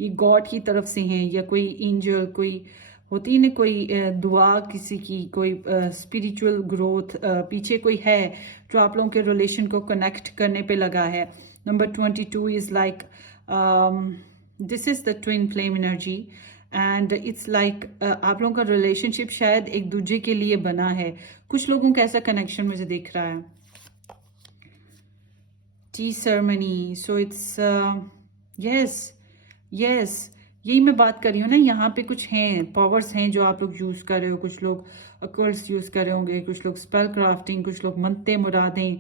ये गॉड की तरफ से हैं या कोई एंजल, कोई होती है ना कोई दुआ किसी की, कोई स्पिरिचुअल ग्रोथ पीछे कोई है जो आप लोगों के रिलेशन को कनेक्ट करने पे लगा है। Number 22 is like this is the twin flame energy and it's like आप लोगों का रिलेशनशिप शायद एक दूसरे के लिए बना है। कुछ लोगों का ऐसा कनेक्शन मुझे दिख रहा है। T ceremony, so it's yes yes, यही मैं बात कर रही हूँ ना। यहाँ पे कुछ हैं पावर्स हैं जो आप लोग यूज कर रहे हो। कुछ लोग अकर्स यूज कर रहे होंगे, कुछ लोग स्पेल क्राफ्टिंग, कुछ लोग मनते मुरादें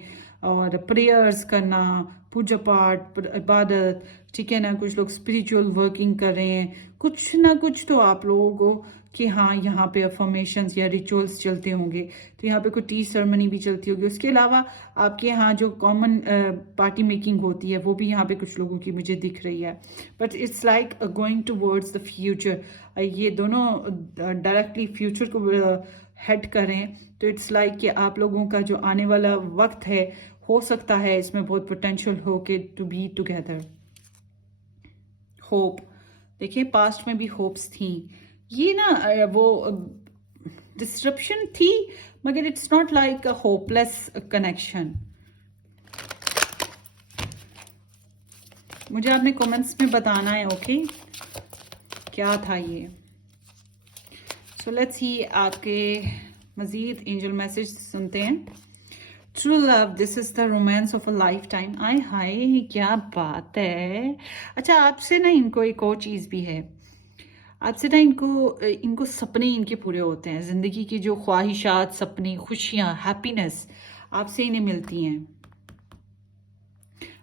और प्रेयर्स करना, पूजा पाठ, इबादत, ठीक है ना। कुछ लोग स्पिरिचुअल वर्किंग कर रहे हैं। कुछ ना कुछ तो आप लोगों को कि हाँ यहाँ पे अफर्मेशंस या रिचुअल्स चलते होंगे। तो यहाँ पे कोई टी सेरेमनी भी चलती होगी। उसके अलावा आपके यहाँ जो कॉमन पार्टी मेकिंग होती है वो भी यहाँ पे कुछ लोगों की मुझे दिख रही है। But it's like going towards the future. ये दोनों डायरेक्टली फ्यूचर को हेड करें। तो इट्स लाइक कि आप लोगों का जो आने वाला वक्त है हो सकता है इसमें बहुत पोटेंशियल हो के टू बी टुगेदर। होप, देखिए पास्ट में भी होप्स थी। ये ना वो डिस्ट्रप्शन थी मगर it's not like a hopeless connection. मुझे आपने कमेंट्स में बताना है ओके क्या था ये। सो लेट्स सी आपके मजीद एंजल मैसेज सुनते हैं। True love, this is the romance of a life time. आय हाय क्या बात है। अच्छा आपसे ना इनको एक और चीज भी है। आपसे ना इनको सपने इनके पूरे होते हैं। जिंदगी की जो ख्वाहिशात, सपने, खुशियां, हैप्पीनेस आपसे इन्हें मिलती हैं।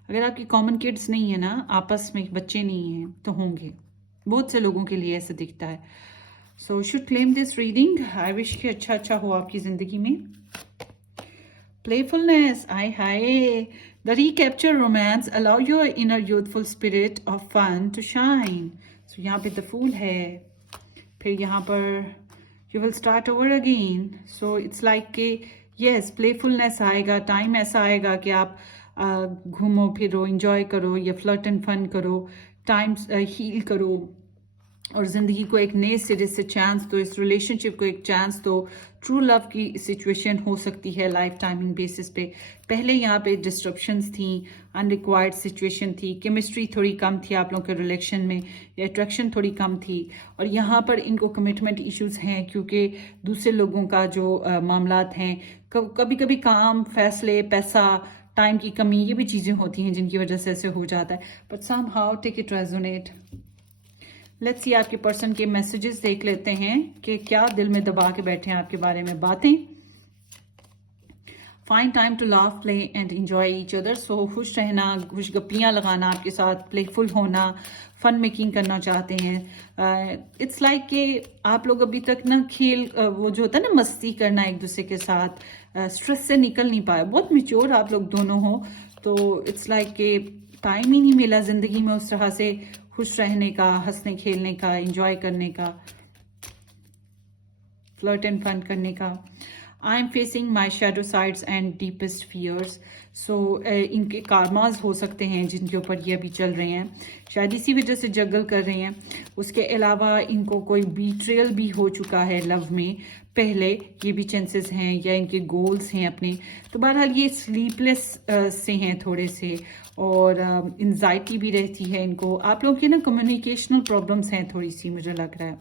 अगर आपकी कॉमन किड्स नहीं है ना, आपस में बच्चे नहीं हैं तो होंगे। बहुत से लोगों के लिए ऐसा दिखता है। So should claim this reading. I wish कि अच्छा अच्छा हो आपकी जिंदगी में। प्लेफुलनेस, आय हाय, the recapture romance allow your inner youthful spirit of fun to shine. So यहाँ पे द फूल है, फिर यहाँ पर you will start over again. So it's like के यस प्लेफुलनेस आएगा। टाइम ऐसा आएगा कि आप घूमो फिरो, इंजॉय करो या फ्लर्ट एंड फन करो, टाइम हील करो और ज़िंदगी को एक नए सिरे से चांस दो, इस रिलेशनशिप को एक चांस दो। ट्रू लव की सिचुएशन हो सकती है लाइफ टाइमिंग बेसिस पे। पहले यहाँ पे डिस्ट्रप्शंस थी, अनरिक्वायर्ड सिचुएशन थी, केमिस्ट्री थोड़ी कम थी आप लोगों के रिलेशन में, या अट्रैक्शन थोड़ी कम थी। और यहाँ पर इनको कमिटमेंट इश्यूज हैं क्योंकि दूसरे लोगों का जो मामलात हैं, कभी कभी काम, फैसले, पैसा, टाइम की कमी, ये भी चीज़ें होती हैं जिनकी वजह से ऐसे हो जाता है। But somehow take it resonate. Let's see आपके पर्सन के मैसेजेस देख लेते हैं कि क्या दिल में दबा के बैठे हैं आपके बारे में बातें। Fine time to laugh, play and enjoy each other. So खुश रहना, खुश गप्पियाँ लगाना आपके साथ, प्लेफुल होना, फन मेकिंग करना चाहते हैं। इट्स लाइक कि आप लोग अभी तक ना खेल वो जो होता है ना मस्ती करना एक दूसरे के साथ, स्ट्रेस से निकल नहीं पाए। बहुत मिच्योर आप लोग दोनों हो, तो इट्स लाइक कि टाइम ही नहीं मिला जिंदगी में उस तरह से खुश रहने का, हंसने खेलने का, एंजॉय करने का, फ्लर्ट एंड फन करने का। I am facing my shadow sides and deepest fears. So इनके कार्माज हो सकते हैं जिनके ऊपर ये अभी चल रहे हैं, शायद इसी वजह से जगल कर रहे हैं। उसके अलावा इनको कोई बीट्रेयल भी हो चुका है लव में पहले, ये भी चांसेस हैं, या इनके गोल्स हैं अपने। तो बहरहाल ये स्लीपलेस से हैं थोड़े से, और एंजाइटी भी रहती है इनको। आप लोगों की ना कम्युनिकेशनल प्रॉब्लम्स हैं थोड़ी सी, मुझे लग रहा है।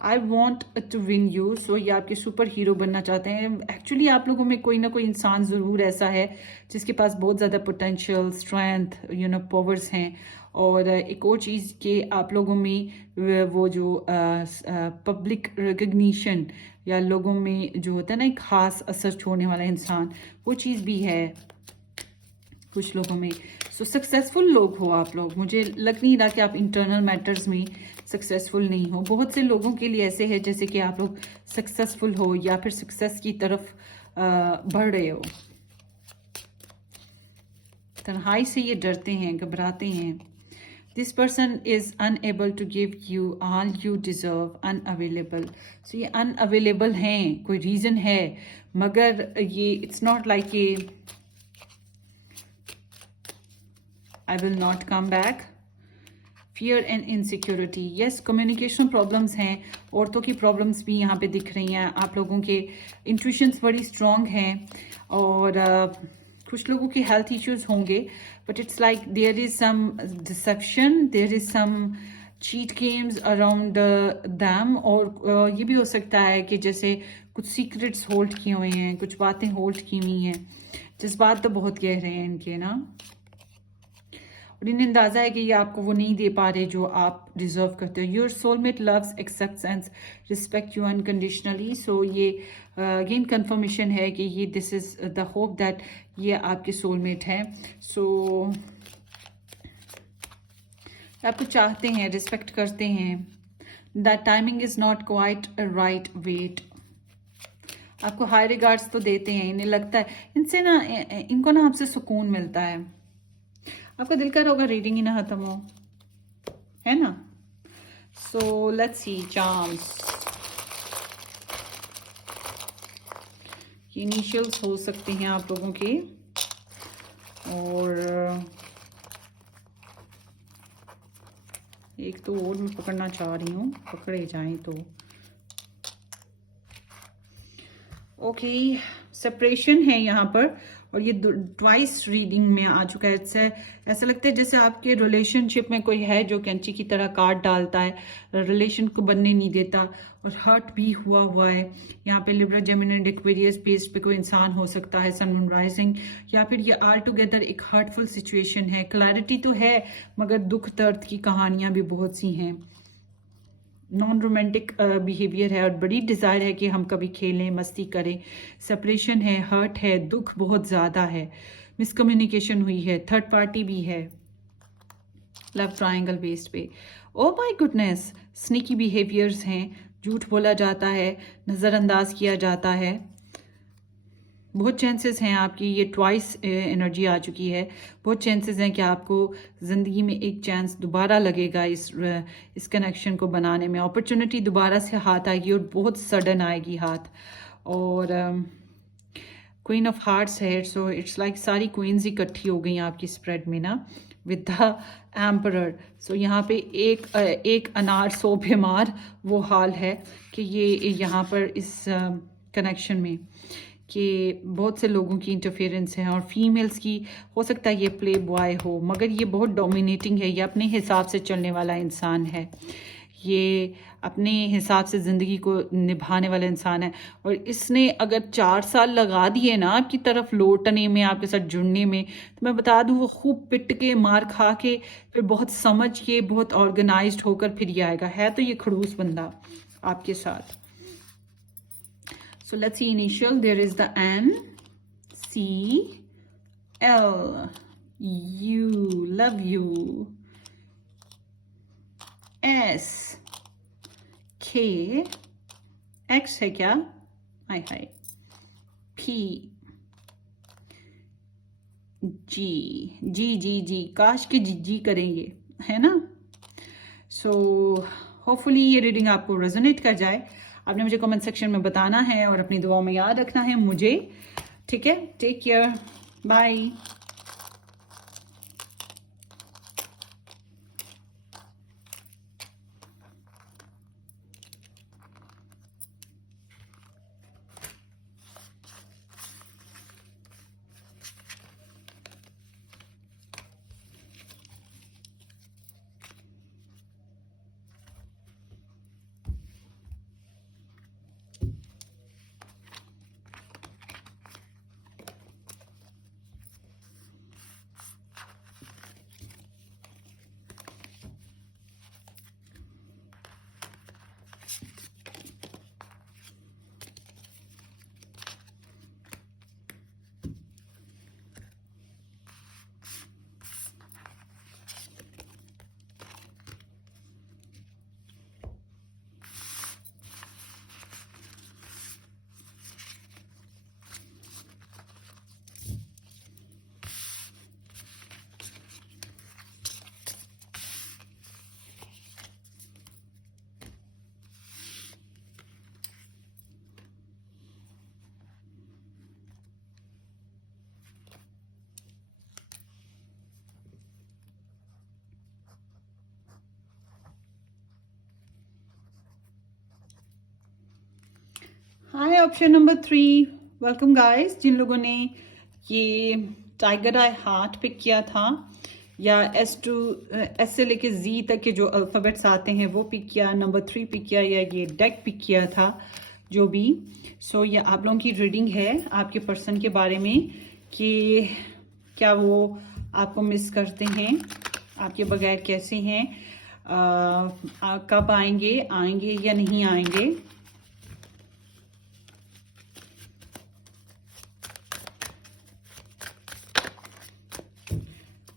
I want to win you. So ये आपके सुपर हीरो बनना चाहते हैं। एक्चुअली आप लोगों में कोई ना कोई इंसान ज़रूर ऐसा है जिसके पास बहुत ज़्यादा पोटेंशियल, स्ट्रेंथ, पावर्स हैं। और एक और चीज़ कि आप लोगों में वो जो पब्लिक रिकग्निशन या लोगों में जो होता है ना एक खास असर छोड़ने वाला इंसान, वो चीज़ भी है। कुछ लोगों में। सो सक्सेसफुल लोग हो आप लोग, मुझे लग नहीं रहा कि आप इंटरनल मैटर्स में सक्सेसफुल नहीं हो। बहुत से लोगों के लिए ऐसे है जैसे कि आप लोग सक्सेसफुल हो या फिर सक्सेस की तरफ बढ़ रहे हो। तन्हाई से ये डरते हैं, घबराते हैं। This person is unable to give you all you deserve, unavailable. So ये अनअवेलेबल हैं, कोई रीजन है, मगर ये इट्स नॉट लाइक ये I will not come back. Fear and insecurity, yes communication problems हैं, औरतों की प्रॉब्लम्स भी यहाँ पे दिख रही हैं। आप लोगों के इंट्यूशंस बड़ी स्ट्रॉन्ग हैं और कुछ लोगों की हेल्थ इश्यूज होंगे, but it's like there is some deception, there is some cheat games around them. और ये भी हो सकता है कि जैसे कुछ सीक्रेट्स होल्ड किए हुए हैं, कुछ बातें होल्ड की हुई हैं। जज्बात तो बहुत गहरे हैं इनके ना, और इन्हें अंदाजा है कि ये आपको वो नहीं दे पा रहे जो आप डिजर्व करते हो। Your soulmate loves, accepts and respect you unconditionally. So ये अगेन कंफर्मेशन है कि ये this is the hope that ये आपके सोलमेट हैं। सो आपको चाहते हैं, रिस्पेक्ट करते हैं। That timing is not quite right wait. आपको हाई रिगार्ड्स तो देते हैं, इन्हें लगता है इनसे ना, इनको ना आपसे सुकून मिलता है। आपका दिल कर होगा रीडिंग ही ना खत्म हो, है ना। So let's see charms. ये इनिशियल्स हो सकते हैं आप लोगों के, और एक तो और मैं पकड़ना चाह रही हूँ, पकड़े जाएं तो। ओके, सेपरेशन है यहाँ पर, और ये ट्वाइस रीडिंग में आ चुका है। इससे ऐसा लगता है जैसे आपके रिलेशनशिप में कोई है जो कैंची की तरह काट डालता है, रिलेशन को बनने नहीं देता, और हर्ट भी हुआ है। यहाँ पे Libra, Gemini and Aquarius based पे कोई इंसान हो सकता है, सन मून राइजिंग, या फिर ये ऑल टुगेदर एक हर्टफुल सिचुएशन है। क्लैरिटी तो है, मगर दुख दर्द की कहानियां भी बहुत सी हैं। नॉन रोमांटिक बिहेवियर है, और बड़ी डिज़ायर है कि हम कभी खेलें, मस्ती करें। सेपरेशन है, हर्ट है, दुख बहुत ज़्यादा है, मिसकम्युनिकेशन हुई है, थर्ड पार्टी भी है, लव ट्रायंगल बेस्ड पे। Oh my goodness, sneaky behaviours हैं, झूठ बोला जाता है, नज़रअंदाज किया जाता है। बहुत चांसेस हैं आपकी, ये ट्वाइस एनर्जी आ चुकी है, बहुत चांसेस हैं कि आपको ज़िंदगी में एक चांस दोबारा लगेगा इस कनेक्शन को बनाने में। अपॉर्चुनिटी दोबारा से हाथ आएगी, और बहुत सडन आएगी हाथ। और क्वीन ऑफ हार्ट्स है, सो इट्स लाइक सारी क्वींस इकट्ठी हो गई आपकी स्प्रेड में ना, विद द एम्परर। सो यहाँ पे एक अनार 100 बीमार, वो हाल है कि ये यहाँ पर इस कनेक्शन में कि बहुत से लोगों की इंटरफेरेंस है, और फीमेल्स की हो सकता है ये प्ले बॉय हो, मगर ये बहुत डोमिनेटिंग है, ये अपने हिसाब से चलने वाला इंसान है, ये अपने हिसाब से ज़िंदगी को निभाने वाला इंसान है। और इसने अगर 4 साल लगा दिए ना आपकी तरफ लौटने में, आपके साथ जुड़ने में, तो मैं बता दूँ वो खूब पिट के, मार खा के, फिर बहुत समझ के, बहुत ऑर्गेनाइज्ड होकर फिर ये आएगा। है तो ये खड़ूस बंदा आपके साथ। So let's see initial. There is the N, C, L, U, love you, S, K, X है क्या? हाय हाय, P, G, काश के जी करेंगे, है ना। सो होपफुली ये रीडिंग आपको रेजोनेट कर जाए। आपने मुझे कमेंट सेक्शन में बताना है, और अपनी दुआओं में याद रखना है मुझे, ठीक है। Take care, bye. Option number 3, welcome guys, जिन लोगों ने ये टाइगर आई हार्ट पिक किया था या एस से लेके जी तक के जो अल्फ़ाबेट्स आते हैं वो पिक किया, नंबर 3 पिक किया या ये डेक पिक किया था, जो भी सो ये आप लोगों की रीडिंग है आपके पर्सन के बारे में कि क्या वो आपको मिस करते हैं, आपके बगैर कैसे हैं, कब आएंगे या नहीं आएंगे।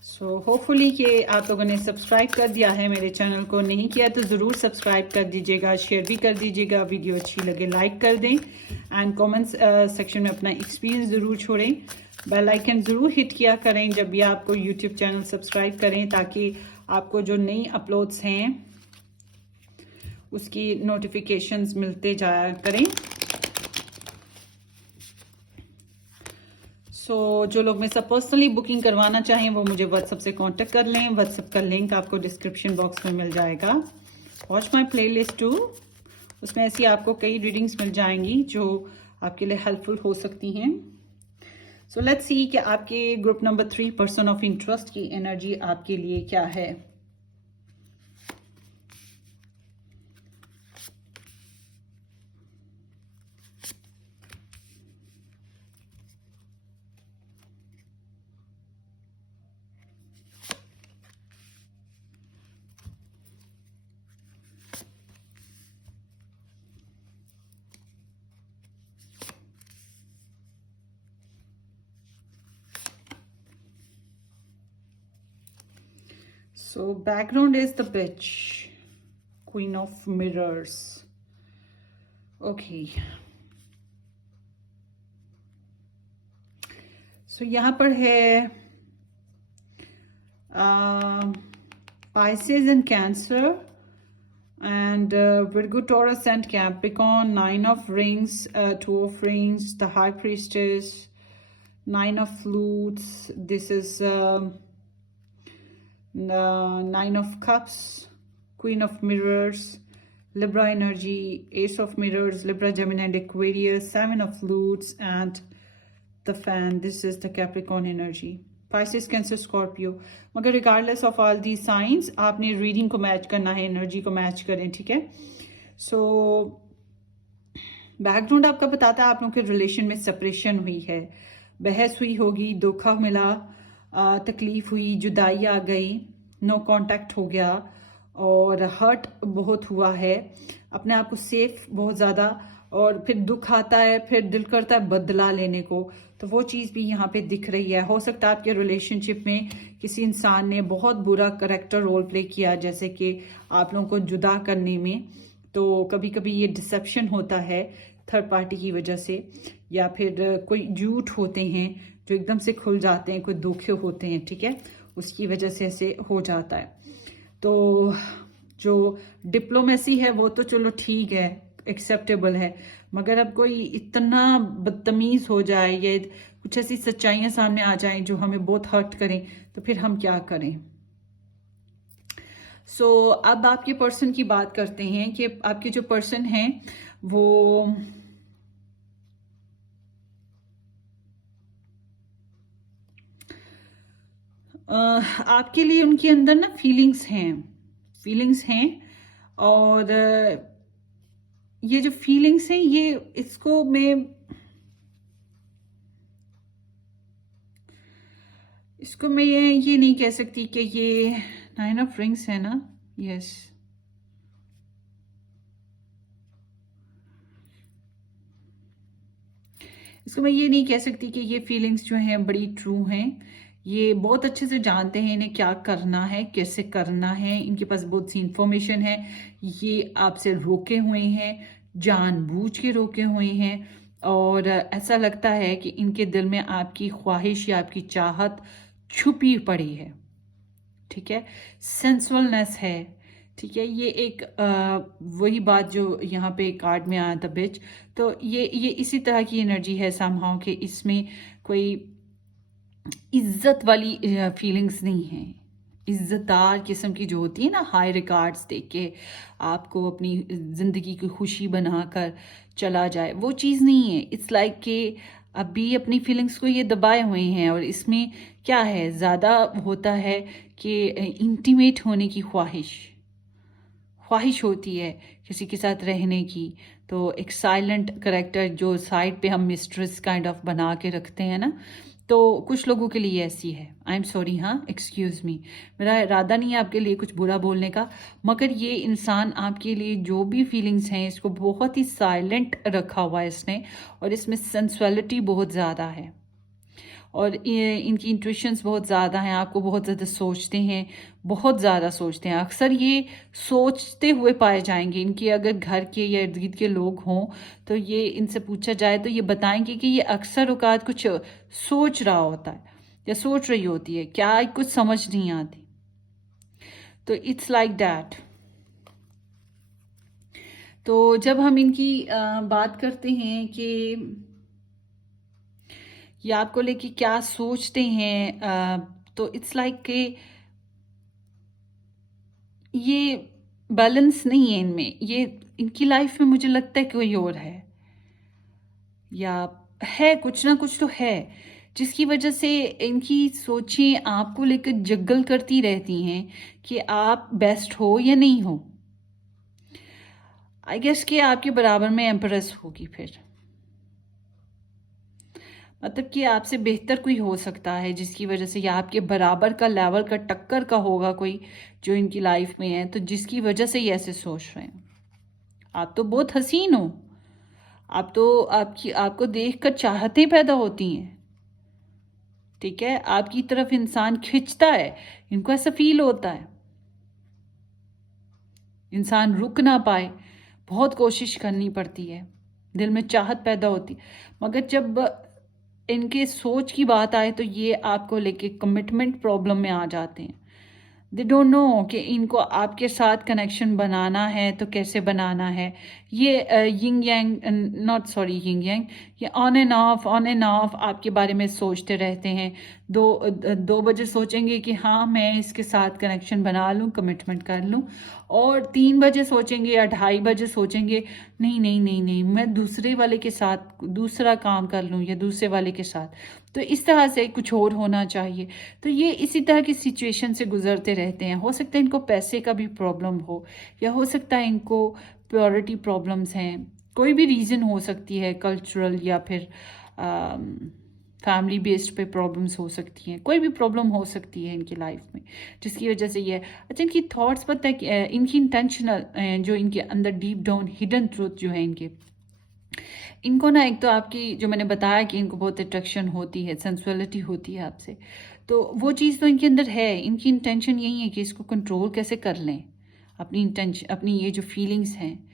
सो होपफुली कि आप लोगों ने सब्सक्राइब कर दिया है मेरे चैनल को, नहीं किया तो ज़रूर सब्सक्राइब कर दीजिएगा, शेयर भी कर दीजिएगा, वीडियो अच्छी लगे लाइक कर दें एंड कमेंट्स सेक्शन में अपना एक्सपीरियंस ज़रूर छोड़ें। बेल आइकन ज़रूर हिट किया करें जब भी आपको यूट्यूब चैनल सब्सक्राइब करें, ताकि आपको जो नई अपलोड्स हैं उसकी नोटिफिकेशंस मिलते जाया करें। जो लोग मेरे साथ पर्सनली बुकिंग करवाना चाहें वो मुझे व्हाट्सएप से कांटेक्ट कर लें। व्हाट्सएप का लिंक आपको डिस्क्रिप्शन बॉक्स में मिल जाएगा। वॉच माय प्लेलिस्ट टू, उसमें ऐसी आपको कई रीडिंग्स मिल जाएंगी जो आपके लिए हेल्पफुल हो सकती हैं। सो लेट्स सी कि आपके group number 3 person of interest की एनर्जी आपके लिए क्या है। So background is the bitch, Queen of Mirrors. Okay. So यहाँ पर है Pisces and Cancer and Virgo, Taurus and Capricorn, 9 of Rings, 2 of Rings, the High Priestess, 9 of Flutes. This is the 9 of Cups, Queen of Mirrors, Libra energy, Ace of Mirrors, Libra, Gemini and Aquarius, 7 of Flutes and the Fan. This is the Capricorn energy. Pisces, Cancer, Scorpio. मगर regardless of all these signs आपने रीडिंग को मैच करना है, एनर्जी को मैच करें, ठीक है। सो बैकग्राउंड आपका बताता है आप लोगों के रिलेशन में सेपरेशन हुई है, बहस हुई होगी, धोखा मिला, तकलीफ हुई, जुदाई आ गई, नो कांटेक्ट हो गया और हर्ट बहुत हुआ है, अपने आप को सेफ बहुत ज़्यादा, और फिर दुख आता है, फिर दिल करता है बदला लेने को, तो वो चीज़ भी यहाँ पे दिख रही है। हो सकता है आपके रिलेशनशिप में किसी इंसान ने बहुत बुरा करेक्टर रोल प्ले किया, जैसे कि आप लोगों को जुदा करने में, तो कभी कभी ये डिसेप्शन होता है थर्ड पार्टी की वजह से, या फिर कोई झूठ होते हैं जो एकदम से खुल जाते हैं, कोई धोखे होते हैं, ठीक है, उसकी वजह से ऐसे हो जाता है। तो जो डिप्लोमेसी है वो तो चलो ठीक है, एक्सेप्टेबल है, मगर अब कोई इतना बदतमीज हो जाए या कुछ ऐसी सच्चाइयां सामने आ जाएं जो हमें बहुत हर्ट करें, तो फिर हम क्या करें। अब आपके पर्सन की बात करते हैं कि आपके जो पर्सन हैं वो आपके लिए उनके अंदर ना फीलिंग्स हैं और ये जो फीलिंग्स हैं ये इसको मैं ये नहीं कह सकती कि ये 9 ऑफ रिंग्स है ना, यस, इसको मैं ये नहीं कह सकती कि ये फीलिंग्स जो हैं बड़ी ट्रू हैं। ये बहुत अच्छे से जानते हैं इन्हें क्या करना है, कैसे करना है, इनके पास बहुत सी इंफॉर्मेशन है, ये आपसे रोके हुए हैं, जानबूझ के रोके हुए हैं, और ऐसा लगता है कि इनके दिल में आपकी ख्वाहिश या आपकी चाहत छुपी पड़ी है, ठीक है, सेंसुअलनेस है, ठीक है। ये एक वही बात जो यहाँ पे कार्ड में आया था बिच, तो ये इसी तरह की एनर्जी है समहाउ कि इसमें कोई इज्जत वाली फीलिंग्स नहीं है, इज्जतदार किस्म की जो होती है ना, हाई रिगार्ड्स दे के आपको अपनी ज़िंदगी की खुशी बनाकर चला जाए, वो चीज़ नहीं है। इट्स लाइक कि अभी अपनी फीलिंग्स को ये दबाए हुए हैं, और इसमें क्या है, ज़्यादा होता है कि इंटीमेट होने की ख्वाहिश होती है किसी के साथ रहने की। तो एक साइलेंट करेक्टर जो साइड पे हम मिस्ट्रेस काइंड ऑफ बना के रखते हैं ना, तो कुछ लोगों के लिए ऐसी है। आई एम सॉरी, हाँ, एक्सक्यूज़ मी, मेरा इरादा नहीं है आपके लिए कुछ बुरा बोलने का, मगर ये इंसान आपके लिए जो भी फीलिंग्स हैं इसको बहुत ही साइलेंट रखा हुआ है इसने, और इसमें सेंसुअलिटी बहुत ज़्यादा है, और इनकी इंट्यूशंस बहुत ज़्यादा हैं, आपको बहुत ज़्यादा सोचते हैं, बहुत ज़्यादा सोचते हैं। अक्सर ये सोचते हुए पाए जाएंगे। इनके अगर घर के या इर्द गिर्द के लोग हों तो ये इनसे पूछा जाए तो ये बताएंगे कि ये अक्सर औकात कुछ सोच रहा होता है या सोच रही होती है, क्या कुछ समझ नहीं आती। तो इट्स लाइक दैट। तो जब हम इनकी बात करते हैं कि ये आपको लेके क्या सोचते हैं, तो इट्स लाइक कि ये बैलेंस नहीं है इनमें, ये इनकी लाइफ में मुझे लगता है कोई और है, या है कुछ ना कुछ तो है, जिसकी वजह से इनकी सोचें आपको लेकर जग्गल करती रहती हैं कि आप बेस्ट हो या नहीं हो। आई गेस कि आपके बराबर में एम्प्रेस होगी फिर, मतलब कि आपसे बेहतर कोई हो सकता है जिसकी वजह से, या आपके बराबर का लेवल का टक्कर का होगा कोई जो इनकी लाइफ में है, तो जिसकी वजह से ये ऐसे सोच रहे हैं। आप तो बहुत हसीन हो, आप तो आपको देखकर चाहतें पैदा होती हैं, ठीक है, आपकी तरफ इंसान खिंचता है, इनको ऐसा फील होता है, इंसान रुक ना पाए, बहुत कोशिश करनी पड़ती है, दिल में चाहत पैदा होती है, मगर जब इनके सोच की बात आए तो ये आपको लेके कमिटमेंट प्रॉब्लम में आ जाते हैं। दे डोंट नो कि इनको आपके साथ कनेक्शन बनाना है तो कैसे बनाना है। ये yin yang, not sorry yin yang, ये ऑन एंड ऑफ आपके बारे में सोचते रहते हैं। 2 बजे सोचेंगे कि हाँ मैं इसके साथ कनेक्शन बना लूँ, कमिटमेंट कर लूँ, और 3 बजे सोचेंगे या 2:30 बजे सोचेंगे नहीं नहीं नहीं नहीं, मैं दूसरे वाले के साथ दूसरा काम कर लूँ या दूसरे वाले के साथ, तो इस तरह से कुछ और होना चाहिए। तो ये इसी तरह की सिचुएशन से गुजरते रहते हैं। हो सकता है इनको पैसे का भी प्रॉब्लम हो, या हो सकता है इनको प्योरिटी प्रॉब्लम्स हैं, कोई भी रीज़न हो सकती है, कल्चरल या फिर फैमिली बेस्ड पे प्रॉब्लम्स हो सकती हैं, कोई भी प्रॉब्लम हो सकती है इनकी लाइफ में जिसकी वजह से ये। अच्छा, इनकी थॉट्स पता है कि इनकी इंटेंशनल जो इनके अंदर डीप डाउन हिडन ट्रूथ जो है इनको ना, एक तो आपकी जो मैंने बताया कि इनको बहुत अट्रैक्शन होती है, सेंसुअलिटी होती है आपसे, तो वो चीज़ तो इनके अंदर है। इनकी इंटेंशन यही है कि इसको कंट्रोल कैसे कर लें, अपनी इंटेंशन, अपनी ये जो फीलिंग्स हैं।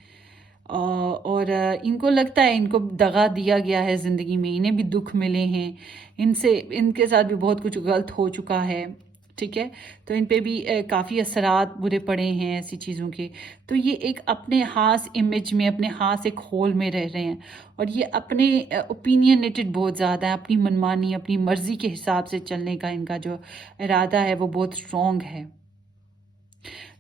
और इनको लगता है इनको दगा दिया गया है ज़िंदगी में, इन्हें भी दुख मिले हैं, इनसे इनके साथ भी बहुत कुछ गलत हो चुका है, ठीक है, तो इन पे भी काफ़ी असरात बुरे पड़े हैं ऐसी चीज़ों के। तो ये एक अपने हास इमेज में, अपने हास एक होल में रह रहे हैं, और ये अपने ओपिनियनेटेड बहुत ज़्यादा है, अपनी मनमानी, अपनी मर्ज़ी के हिसाब से चलने का इनका जो इरादा है वो बहुत स्ट्रॉन्ग है।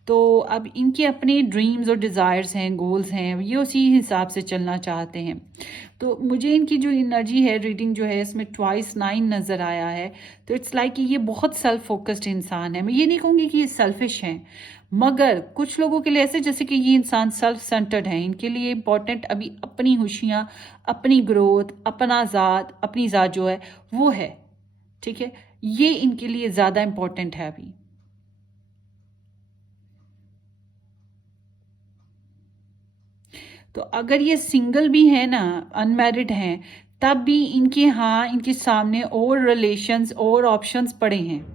तो अब इनके अपने ड्रीम्स और डिज़ायर्स हैं, गोल्स हैं, ये उसी हिसाब से चलना चाहते हैं। तो मुझे इनकी जो एनर्जी है, रीडिंग जो है इसमें ट्वाइस 9 नज़र आया है, तो इट्स लाइक कि ये बहुत सेल्फ फोकस्ड इंसान है। मैं ये नहीं कहूँगी कि ये सेल्फिश हैं, मगर कुछ लोगों के लिए ऐसे जैसे कि ये इंसान सेल्फ सेंटर्ड है, इनके लिए इम्पोर्टेंट अभी अपनी खुशियाँ, अपनी ग्रोथ, अपनी ज़ात जो है वो है, ठीक है, ये इनके लिए ज़्यादा इम्पोर्टेंट है अभी। तो अगर ये सिंगल भी है ना, अनमैरिड हैं, तब भी इनके यहाँ इनके सामने और रिलेशंस और ऑप्शंस पड़े हैं,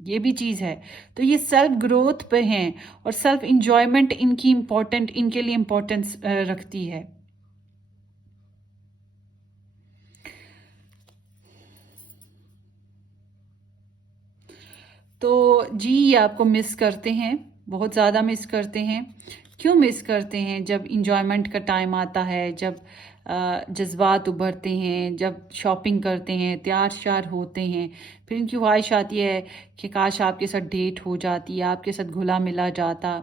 ये भी चीज़ है। तो ये सेल्फ ग्रोथ पे हैं, और सेल्फ इंजॉयमेंट इनकी इम्पोर्टेंट, इनके लिए इम्पोर्टेंस रखती है। तो जी, ये आपको मिस करते हैं, बहुत ज़्यादा मिस करते हैं। क्यों मिस करते हैं? जब इंजॉयमेंट का टाइम आता है, जब जज्बात उभरते हैं, जब शॉपिंग करते हैं, तैयार श्यार होते हैं, फिर इनकी ख्वाहिश आती है कि काश आपके साथ डेट हो जाती, आपके साथ घुला मिला जाता।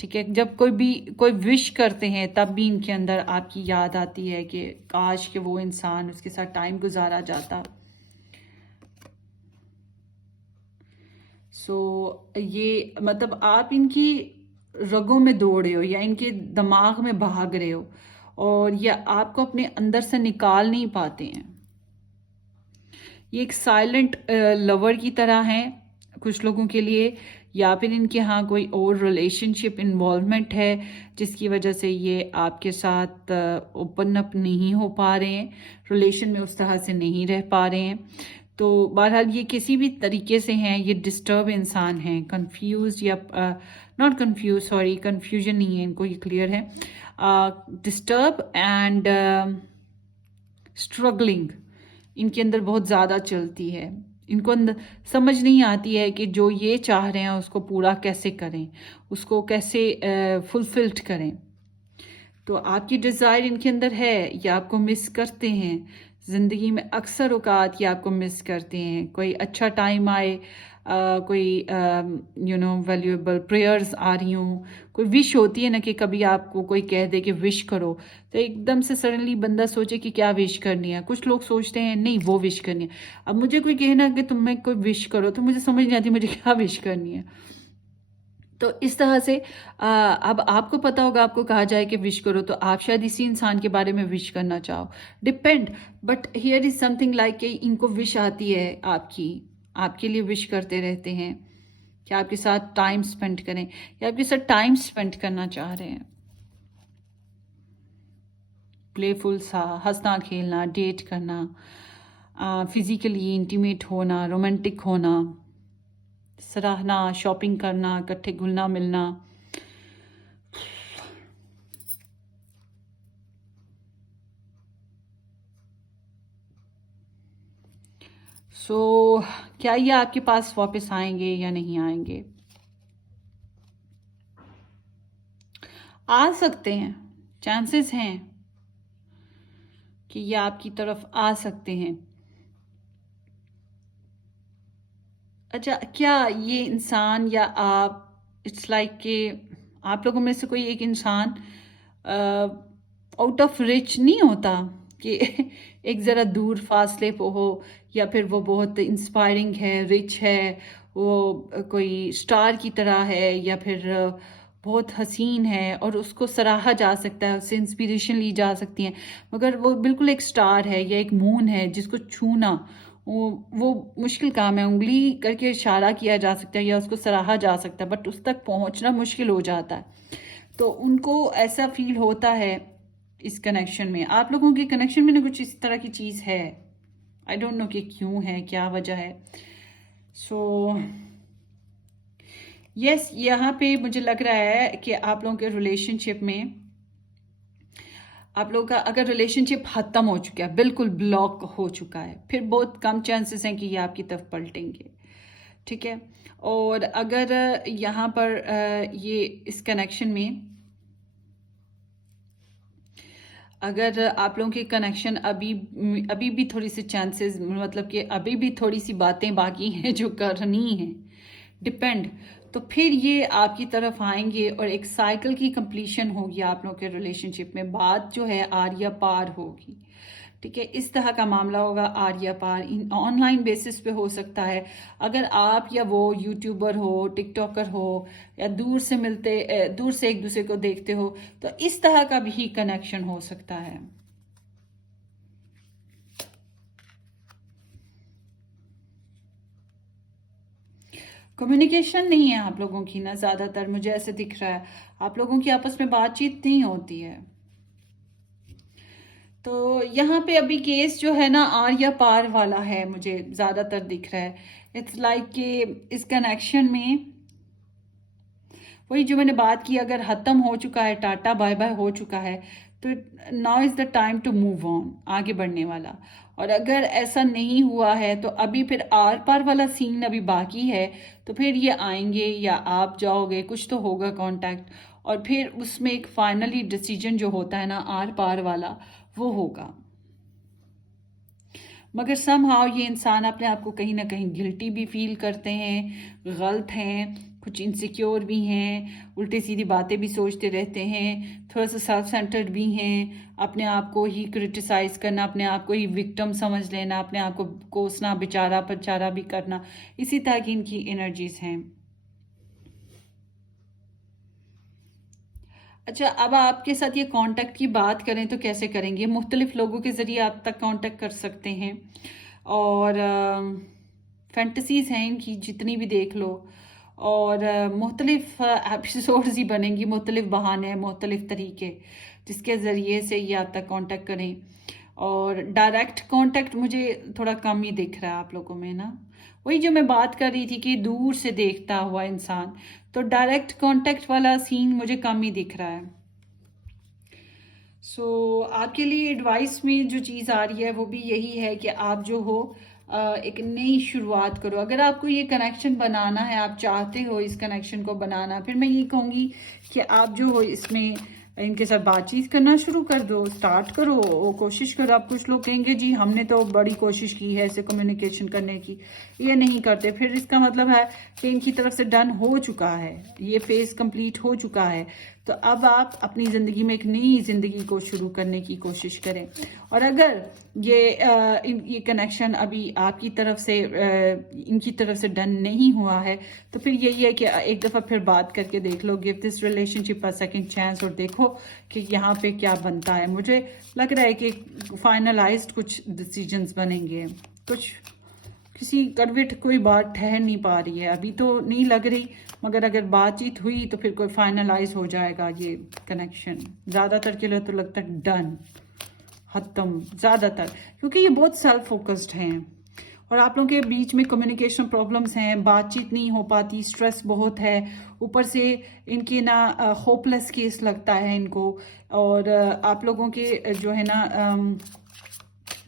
ठीक है, जब कोई विश करते हैं तब भी इनके अंदर आपकी याद आती है कि काश कि वो इंसान, उसके साथ टाइम गुजारा जाता। ये मतलब आप इनकी रगों में दौड़ रहे हो या इनके दिमाग में भाग रहे हो, और ये आपको अपने अंदर से निकाल नहीं पाते हैं। ये एक साइलेंट लवर की तरह है कुछ लोगों के लिए, या फिर इनके यहाँ कोई और रिलेशनशिप इन्वॉल्वमेंट है जिसकी वजह से ये आपके साथ ओपन अप नहीं हो पा रहे हैं, रिलेशन में उस तरह से नहीं रह पा रहे हैं। तो बहरहाल ये किसी भी तरीके से हैं, ये डिस्टर्ब इंसान हैं, कंफ्यूज या नॉट कंफ्यूज, सॉरी कंफ्यूजन नहीं है इनको, ये क्लियर है, डिस्टर्ब एंड स्ट्रगलिंग इनके अंदर बहुत ज़्यादा चलती है। इनको अंदर समझ नहीं आती है कि जो ये चाह रहे हैं उसको पूरा कैसे करें, उसको कैसे फुलफिल्ड करें। तो आपकी डिज़ायर इनके अंदर है, ये आपको मिस करते हैं ज़िंदगी में, अक्सर औकात ये आपको मिस करते हैं। कोई अच्छा टाइम आए, कोई वैल्यूएबल प्रेयर्स आ रही हों, कोई विश होती है ना कि कभी आपको कोई कह दे कि विश करो, तो एकदम से सडनली बंदा सोचे कि क्या विश करनी है। कुछ लोग सोचते हैं नहीं वो विश करनी है। अब मुझे कोई कहना कि तुम्हें कोई विश करो तो मुझे समझ नहीं आती मुझे क्या विश करनी है। तो इस तरह से अब आपको पता होगा, आपको कहा जाए कि विश करो तो आप शायद इसी इंसान के बारे में विश करना चाहो, depend. But here is something like कि इनको विश आती है आपकी, आपके लिए विश करते रहते हैं कि आपके साथ टाइम स्पेंड करें, या आपके साथ टाइम स्पेंड करना चाह रहे हैं। प्लेफुल सा हंसना खेलना, डेट करना, फिजिकली इंटीमेट होना, रोमांटिक होना, सराहना, शॉपिंग करना, इकट्ठे घुलना मिलना। क्या ये आपके पास वापस आएंगे या नहीं आएंगे? आ सकते हैं, चांसेस हैं कि ये आपकी तरफ आ सकते हैं। अच्छा, क्या ये इंसान या आप, इट्स लाइक कि आप लोगों में से कोई एक इंसान आउट ऑफ रिच नहीं होता कि एक ज़रा दूर फासले पे हो, या फिर वो बहुत इंस्पायरिंग है, रिच है, वो कोई स्टार की तरह है, या फिर बहुत हसीन है और उसको सराहा जा सकता है, उससे इंस्पिरेशन ली जा सकती है, मगर वो बिल्कुल एक स्टार है या एक मून है जिसको छूना वो मुश्किल काम है। उंगली करके इशारा किया जा सकता है या उसको सराहा जा सकता है, बट उस तक पहुंचना मुश्किल हो जाता है। तो उनको ऐसा फील होता है इस कनेक्शन में। आप लोगों के कनेक्शन में ना कुछ इस तरह की चीज़ है, आई डोंट नो कि क्यों है, क्या वजह है। यस, यहाँ पे मुझे लग रहा है कि आप लोगों के रिलेशनशिप में, आप लोगों का अगर रिलेशनशिप ख़त्म हो चुका है, बिल्कुल ब्लॉक हो चुका है, फिर बहुत कम चांसेस हैं कि ये आपकी तरफ पलटेंगे। ठीक है, और अगर यहाँ पर ये इस कनेक्शन में अगर आप लोगों के कनेक्शन अभी भी थोड़ी सी चांसेस, मतलब कि अभी भी थोड़ी सी बातें बाकी हैं जो करनी है, डिपेंड, तो फिर ये आपकी तरफ आएंगे और एक साइकिल की कंप्लीशन होगी आप लोगों के रिलेशनशिप में। बात जो है आर्या पार होगी। ठीक है, इस तरह का मामला होगा आर्या पार। इन ऑनलाइन बेसिस पे हो सकता है, अगर आप या वो यूट्यूबर हो, टिकटॉकर हो, या दूर से दूर से एक दूसरे को देखते हो, तो इस तरह का भी कनेक्शन हो सकता है। कम्युनिकेशन नहीं है आप लोगों की ना, ज़्यादातर मुझे ऐसे दिख रहा है आप लोगों की आपस में बातचीत नहीं होती है। तो यहाँ पे अभी केस जो है ना आर्या पार वाला है, मुझे ज़्यादातर दिख रहा है। इट्स लाइक कि इस कनेक्शन में वही जो मैंने बात की, अगर ख़त्म हो चुका है, टाटा बाय बाय हो चुका है, तो now is the time to move on, आगे बढ़ने वाला। और अगर ऐसा नहीं हुआ है तो अभी फिर आर पार वाला सीन अभी बाकी है, तो फिर ये आएंगे या आप जाओगे, कुछ तो होगा कांटेक्ट, और फिर उसमें एक फाइनली डिसीजन जो होता है ना आर पार वाला, वो होगा। मगर समहाउ ये इंसान अपने आप को कहीं ना कहीं गिल्टी भी फील करते हैं, गलत हैं, कुछ इनसिक्योर भी हैं, उल्टी सीधी बातें भी सोचते रहते हैं, थोड़ा सा सेल्फ सेंटर्ड भी हैं, अपने आप को ही क्रिटिसाइज करना, अपने आप को ही विक्टिम समझ लेना, अपने आप को कोसना, बेचारा पचारा भी करना, इसी तरह की इनकी एनर्जीज हैं। अच्छा, अब आपके साथ ये कांटेक्ट की बात करें तो कैसे करेंगे? मुख्तलिफ लोगों के ज़रिए आप तक कांटेक्ट कर सकते हैं, और फैंटसीज हैं इनकी जितनी भी देख लो, और मुख्तलिफ एपिसोड्स ही बनेंगी, मुख्तलिफ बहाने, मुख्तलिफ तरीके जिसके ज़रिए से ये आप तक कांटेक्ट करें। और डायरेक्ट कांटेक्ट मुझे थोड़ा कम ही दिख रहा है आप लोगों में ना, वही जो मैं बात कर रही थी कि दूर से देखता हुआ इंसान, तो डायरेक्ट कांटेक्ट वाला सीन मुझे कम ही दिख रहा है। आपके लिए एडवाइस में जो चीज़ आ रही है वो भी यही है कि आप जो हो एक नई शुरुआत करो। अगर आपको ये कनेक्शन बनाना है, आप चाहते हो इस कनेक्शन को बनाना, फिर मैं ये कहूँगी कि आप जो हो इसमें इनके साथ बातचीत करना शुरू कर दो, स्टार्ट करो, कोशिश करो। आप कुछ लोग कहेंगे जी हमने तो बड़ी कोशिश की है ऐसे कम्युनिकेशन करने की, ये नहीं करते, फिर इसका मतलब है कि इनकी तरफ से डन हो चुका है, ये फेज कंप्लीट हो चुका है। तो अब आप अपनी ज़िंदगी में एक नई ज़िंदगी को शुरू करने की कोशिश करें। और अगर ये कनेक्शन अभी आपकी तरफ से इनकी तरफ से डन नहीं हुआ है, तो फिर यही है कि एक दफ़ा फिर बात करके देख लो, give this relationship a second chance, और देखो कि यहाँ पे क्या बनता है। मुझे लग रहा है कि फाइनलाइज्ड कुछ डिसीजंस बनेंगे, कुछ किसी कड़विट कोई बात ठहर नहीं पा रही है, अभी तो नहीं लग रही, मगर अगर बातचीत हुई तो फिर कोई फाइनलाइज हो जाएगा ये कनेक्शन। ज़्यादातर के लिए तो लगता है डन, खत्म, ज़्यादातर, क्योंकि ये बहुत सेल्फ फोकस्ड हैं और आप लोगों के बीच में कम्युनिकेशन प्रॉब्लम्स हैं, बातचीत नहीं हो पाती, स्ट्रेस बहुत है, ऊपर से इनके ना होपलेस केस लगता है इनको, और आप लोगों के जो है ना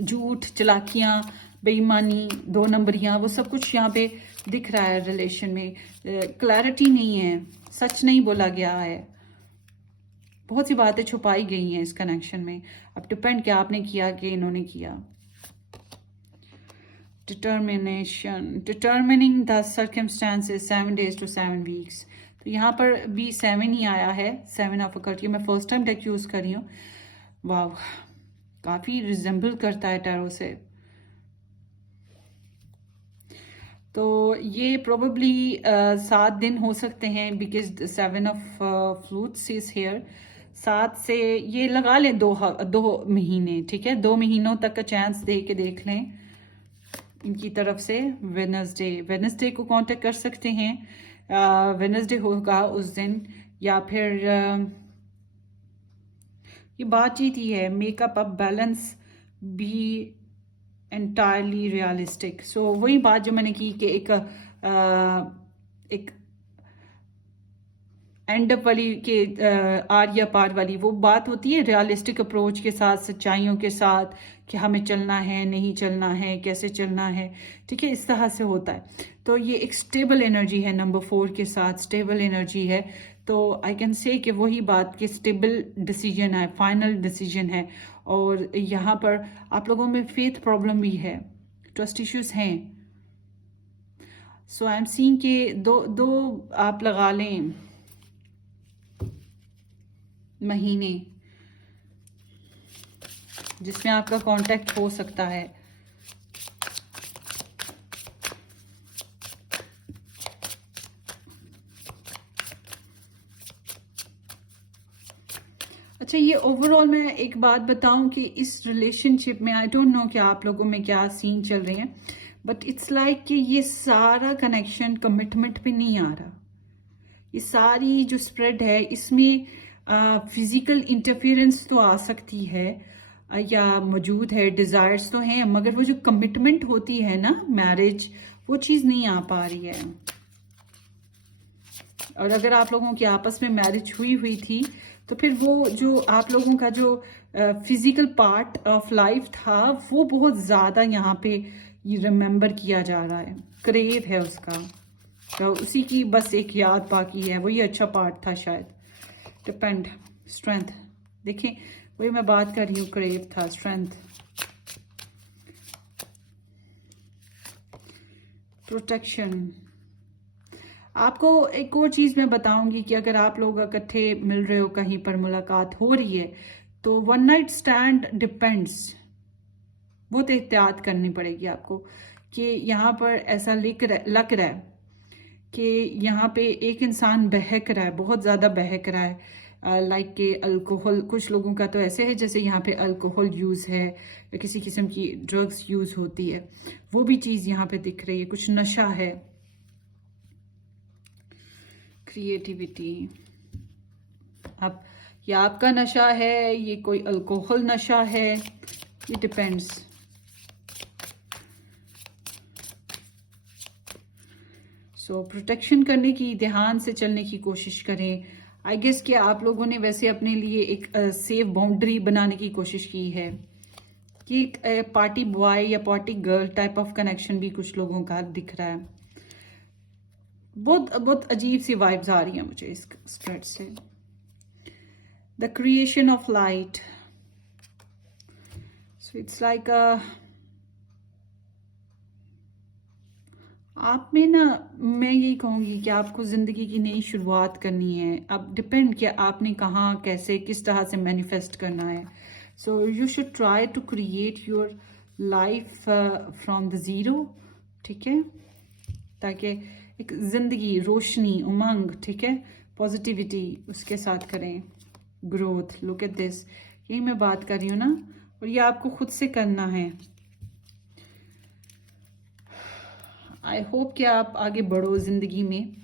झूठ, चालाकियाँ, बेईमानी, दो नंबरियाँ, वो सब कुछ यहाँ पे दिख रहा है रिलेशन में। क्लैरिटी नहीं है, सच नहीं बोला गया है, बहुत सी बातें छुपाई गई हैं इस कनेक्शन में। अब डिपेंड क्या आपने किया कि इन्होंने किया। Determination, determining the circumstances 7 days to 7 weeks, तो यहाँ पर भी 7 ही आया है, 7 ऑफ अकल्ट। मैं फर्स्ट टाइम डेक यूज़ कर रही हूँ। वाह, काफ़ी रिजेंबल करता है टैरो से। तो ये प्रोबेबली 7 दिन हो सकते हैं, because 7 of flutes is here. 7 से ये लगा लें 2 महीने, ठीक है, 2 महीनों तक का चांस दे के देख लें इनकी तरफ से। वेडनेसडे को कांटेक्ट कर सकते हैं, वेडनेसडे होगा उस दिन, या फिर ये बातचीत ही है, makeup up balance be entirely realistic. So वही बात जो मैंने की कि एक एंड अप वाली के आर या पार वाली वो बात होती है, रियलिस्टिक अप्रोच के साथ, सच्चाइयों के साथ, कि हमें चलना है, नहीं चलना है, कैसे चलना है, ठीक है, इस तरह से होता है। तो ये एक स्टेबल एनर्जी है, नंबर 4 के साथ स्टेबल एनर्जी है। तो आई कैन से कि वही बात कि स्टेबल डिसीजन है, फाइनल डिसीजन है। और यहाँ पर आप लोगों में फेथ प्रॉब्लम भी है, ट्रस्ट इश्यूज हैं। सो आई एम सीइंग कि दो आप लगा लें महीने जिसमें आपका कांटेक्ट हो सकता है। अच्छा, ये ओवरऑल मैं एक बात बताऊं कि इस रिलेशनशिप में आई डोंट नो कि आप लोगों में क्या सीन चल रहे हैं, बट इट्स लाइक कि ये सारा कनेक्शन कमिटमेंट पे नहीं आ रहा। ये सारी जो स्प्रेड है इसमें फिजिकल इंटरफेरेंस तो आ सकती है या मौजूद है, डिजायर्स तो हैं, मगर वो जो कमिटमेंट होती है ना, मैरिज, वो चीज़ नहीं आ पा रही है। और अगर आप लोगों की आपस में मैरिज हुई थी तो फिर वो जो आप लोगों का जो फिजिकल पार्ट ऑफ लाइफ था वो बहुत ज़्यादा यहाँ पे रिमेम्बर किया जा रहा है, क्रेव है उसका, तो उसी की बस एक याद बाकी है, वही अच्छा पार्ट था शायद। डिपेंड, स्ट्रेंथ, देखें वही मैं बात कर रही हूँ, क्रेव था, स्ट्रेंथ, प्रोटेक्शन। आपको एक और चीज मैं बताऊंगी कि अगर आप लोग इकट्ठे मिल रहे हो, कहीं पर मुलाकात हो रही है, तो वन नाइट स्टैंड डिपेंड्स, बहुत एहतियात करनी पड़ेगी आपको। कि यहाँ पर ऐसा लग रहा है कि यहाँ पे एक इंसान बहक रहा है, बहुत ज़्यादा बहक रहा है, लाइक के अल्कोहल, कुछ लोगों का तो ऐसे है जैसे यहाँ पे अल्कोहल यूज़ है या किसी किस्म की ड्रग्स यूज़ होती है, वो भी चीज़ यहाँ पे दिख रही है। कुछ नशा है, क्रिएटिविटी, अब ये आपका नशा है, ये कोई अल्कोहल नशा है, ये डिपेंड्स। सो प्रोटेक्शन करने की, ध्यान से चलने की कोशिश करें। आई गेस कि आप लोगों ने वैसे अपने लिए एक सेफ बाउंड्री बनाने की कोशिश की है कि पार्टी बॉय या party girl type of connection भी कुछ लोगों का दिख रहा है। बहुत बहुत अजीब सी वाइब्स आ रही हैं मुझे इस स्प्रेड से। The creation of light, so it's like आप में ना, मैं यही कहूँगी कि आपको ज़िंदगी की नई शुरुआत करनी है। अब डिपेंड किया आपने कहाँ, कैसे, किस तरह से मैनिफेस्ट करना है। So you should try to create your life from the zero, ठीक है, ताकि एक ज़िंदगी, रोशनी, उमंग, ठीक है, पॉजिटिविटी उसके साथ करें, ग्रोथ। लुक एट दिस, यही मैं बात कर रही हूँ ना, और ये आपको खुद से करना है। आई होप कि आप आगे बढ़ो जिंदगी में।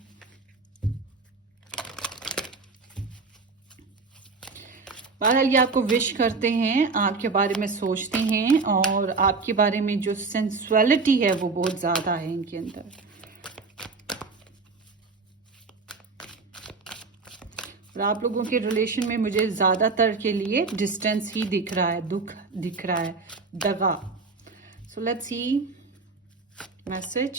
बहरहाल ये आपको विश करते हैं, आपके बारे में सोचते हैं, और आपके बारे में जो सेंसुअलिटी है वो बहुत ज़्यादा है इनके अंदर। और आप लोगों के रिलेशन में मुझे ज़्यादातर के लिए डिस्टेंस ही दिख रहा है, दुख दिख रहा है, दगा। So let's see message.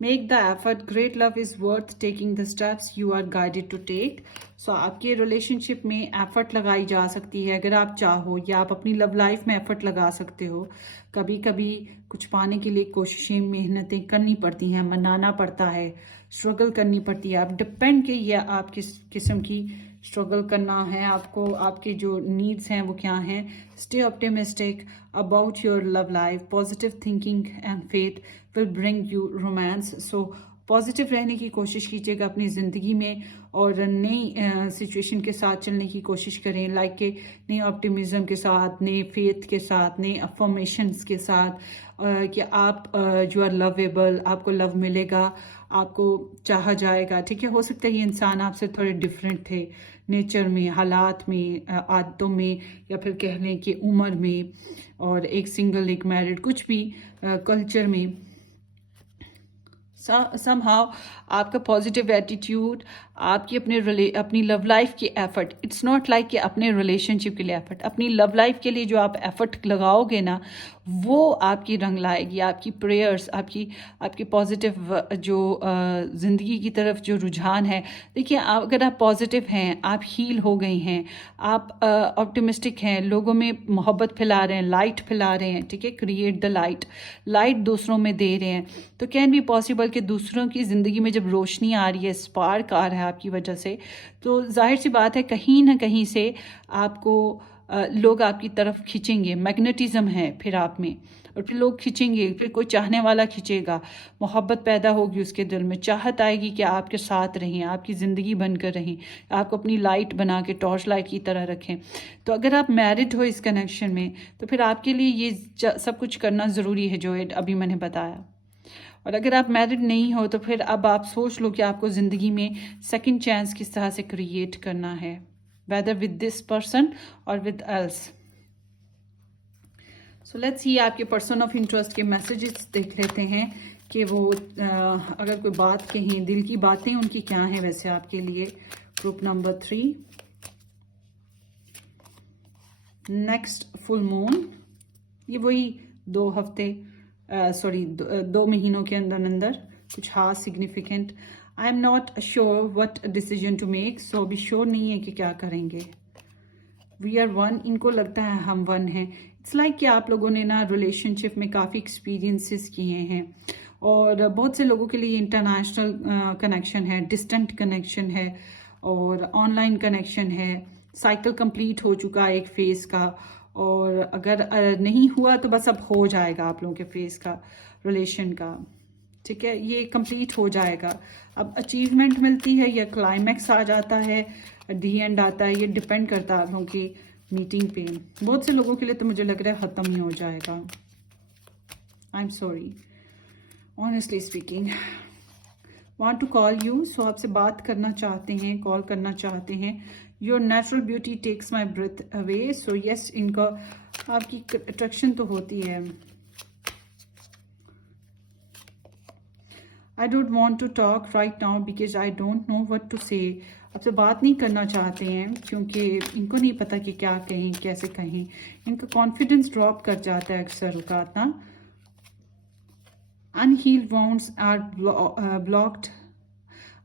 Make the effort. Great love is worth taking the steps you are guided to take. So आपके रिलेशनशिप में एफर्ट लगाई जा सकती है अगर आप चाहो, या आप अपनी लव लाइफ में एफर्ट लगा सकते हो। कभी कभी कुछ पाने के लिए कोशिशें, मेहनतें करनी पड़ती हैं, मनाना पड़ता है, स्ट्रगल करनी पड़ती है। आप डिपेंड के ये आप किस किस्म की स्ट्रगल करना है आपको, आपके जो नीड्स हैं वो क्या हैं। Stay optimistic about your love life, positive thinking and faith will bring you romance. So positive रहने की कोशिश कीजिएगा अपनी ज़िंदगी में, और नई सिचुएशन के साथ चलने की कोशिश करें, लाइक के नए ऑप्टिमिज्म के साथ, नए फेथ के साथ, नए अफर्मेशंस के साथ, कि आप यू आर लवेबल, आपको लव मिलेगा, आपको चाहा जाएगा, ठीक है। हो सकता है ये इंसान आपसे थोड़े डिफरेंट थे नेचर में, हालात में, आदतों में, या फिर कह लें कि उम्र में, और एक सिंगल, एक मैरिड, कुछ भी कल्चर में। समहाउ आपका पॉजिटिव एटीट्यूड, आपकी अपनी लव लाइफ की एफर्ट, इट्स नॉट लाइक कि अपने रिलेशनशिप के लिए एफर्ट, अपनी लव लाइफ के लिए जो आप एफर्ट लगाओगे ना, वो आपकी रंग लाएगी। आपकी प्रेयर्स, आपकी पॉजिटिव जो ज़िंदगी की तरफ जो रुझान है, देखिए अगर आप पॉजिटिव हैं, आप हील हो गई हैं, आप ऑप्टिमिस्टिक हैं, लोगों में मोहब्बत फैला रहे हैं, लाइट फैला रहे हैं, ठीक है, क्रिएट द लाइट दूसरों में दे रहे हैं, तो कैन बी पॉसिबल कि दूसरों की ज़िंदगी में जब रोशनी आ रही है, स्पार्क आ रहा है आपकी वजह से, तो जाहिर सी बात है कहीं ना कहीं से आपको लोग आपकी तरफ खींचेंगे। मैग्नेटिज्म है फिर आप में, और फिर लोग खींचेंगे, फिर कोई चाहने वाला खींचेगा, मोहब्बत पैदा होगी उसके दिल में, चाहत आएगी कि आपके साथ रहें, आपकी ज़िंदगी बनकर रहें, आपको अपनी लाइट बना के टॉर्च लाइट की तरह रखें। तो अगर आप मैरिड हो इस कनेक्शन में, तो फिर आपके लिए ये सब कुछ करना ज़रूरी है जो अभी मैंने बताया। और अगर आप मैरिड नहीं हो, तो फिर अब आप सोच लो कि आपको ज़िंदगी में सेकंड चांस किस तरह से क्रिएट करना है, वेदर विद दिस पर्सन और with else. So let's see आपके पर्सन ऑफ इंटरेस्ट के मैसेजेस देख लेते हैं कि वो अगर कोई बात कहें, दिल की बातें उनकी क्या हैं वैसे आपके लिए। Group number 3, next full moon, ये वही 2 हफ्ते, सॉरी 2 महीनों के अंदर कुछ खास significant. I am not sure what decision to make, so अभी श्योर नहीं है कि क्या करेंगे। वी आर वन, इनको लगता है हम वन हैं। इट्स लाइक कि आप लोगों ने ना रिलेशनशिप में काफ़ी एक्सपीरियंसेस किए हैं, और बहुत से लोगों के लिए इंटरनेशनल कनेक्शन है, डिस्टेंट कनेक्शन है, और ऑनलाइन कनेक्शन है। साइकिल कंप्लीट हो चुका है एक फेज़ का, और अगर नहीं हुआ तो बस अब हो जाएगा आप लोगों के फेज़ का, रिलेशन का। ठीक है, ये कंप्लीट हो जाएगा। अब अचीवमेंट मिलती है या क्लाइमैक्स आ जाता है, डी एंड आता है, ये डिपेंड करता है आप लोगों की मीटिंग पे। बहुत से लोगों के लिए तो मुझे लग रहा है ख़त्म ही हो जाएगा। I am sorry, honestly speaking. Want to call you, so आपसे बात करना चाहते हैं, कॉल करना चाहते हैं। Your natural beauty takes my breath away, so yes, इनका आपकी अट्रैक्शन तो होती है। I don't want to talk right now because I don't know what to say. आपसे बात नहीं करना चाहते हैं क्योंकि इनको नहीं पता कि क्या कहें, कैसे कहें। इनका कॉन्फिडेंस ड्रॉप कर जाता है अक्सर औकात ना। Unhealed wounds are blocked,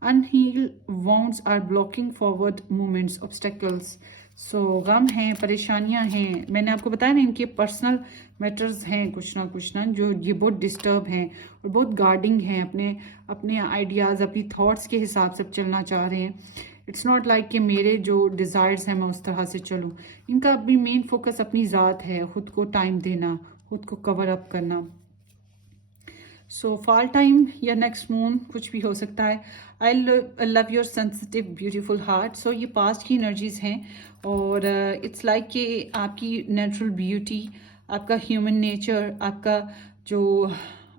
unhealed wounds are blocking forward movements, obstacles. So गम हैं, परेशानियां हैं। मैंने आपको बताया ना, इनके पर्सनल मैटर्स हैं कुछ ना जो ये बहुत डिस्टर्ब हैं और बहुत गार्डिंग हैं, अपने आइडियाज़, अपनी थॉट्स के हिसाब से चलना चाह रहे हैं। इट्स नॉट लाइक कि मेरे जो डिज़ायर्स हैं मैं उस तरह से चलूँ। इनका अभी मेन फोकस अपनी ज़ात है, खुद को टाइम देना, खुद को कवर अप करना। सो फॉल टाइम या नेक्स्ट मून कुछ भी हो सकता है। I love your sensitive beautiful heart. So ये पास्ट की एनर्जीज हैं, और इट्स लाइक कि आपकी नेचुरल ब्यूटी, आपका ह्यूमन नेचर, आपका जो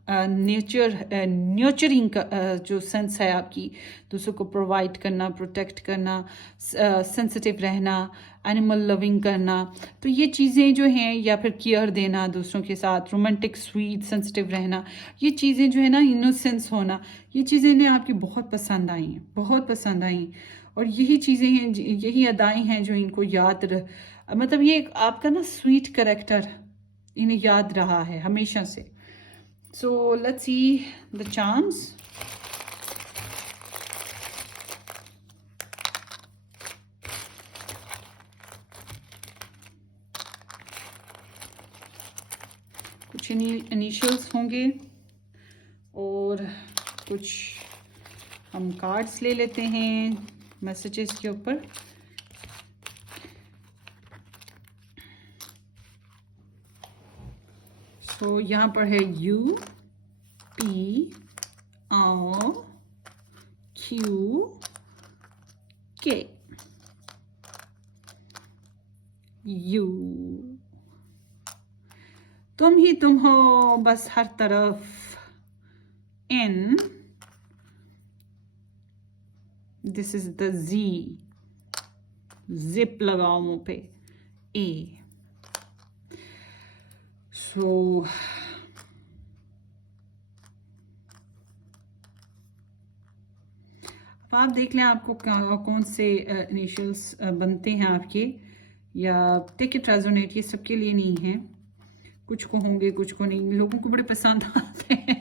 न्योचरिंग का जो सेंस है आपकी, दूसरों को प्रोवाइड करना, प्रोटेक्ट करना, सेंसिटिव रहना, एनिमल लविंग करना, तो ये चीज़ें जो हैं, या फिर केयर देना दूसरों के साथ, रोमांटिक, स्वीट, सेंसिटिव रहना, ये चीज़ें जो है ना, इनोसेंस होना, ये चीज़ें इन्हें आपकी बहुत पसंद आई हैं, बहुत पसंद आई। और यही चीज़ें हैं, यही अदाएँ हैं जो इनको मतलब ये आपका ना स्वीट कैरेक्टर इन्हें याद रहा है हमेशा से। So let's see the charms. कुछ इनिशियल्स होंगे और कुछ हम कार्ड्स ले लेते हैं मैसेजेस के ऊपर। तो यहाँ पर है U P R Q K। U, तुम ही तुम हो बस हर तरफ। N, this is the Z, zip लगाओ मुंह पे। A, सो आप देख लें आपको कौन से इनिशियल्स बनते हैं आपके, या टेक इट रेजोनेट, ये सबके लिए नहीं है, कुछ को होंगे कुछ को नहीं। लोगों को बड़े पसंद आते हैं।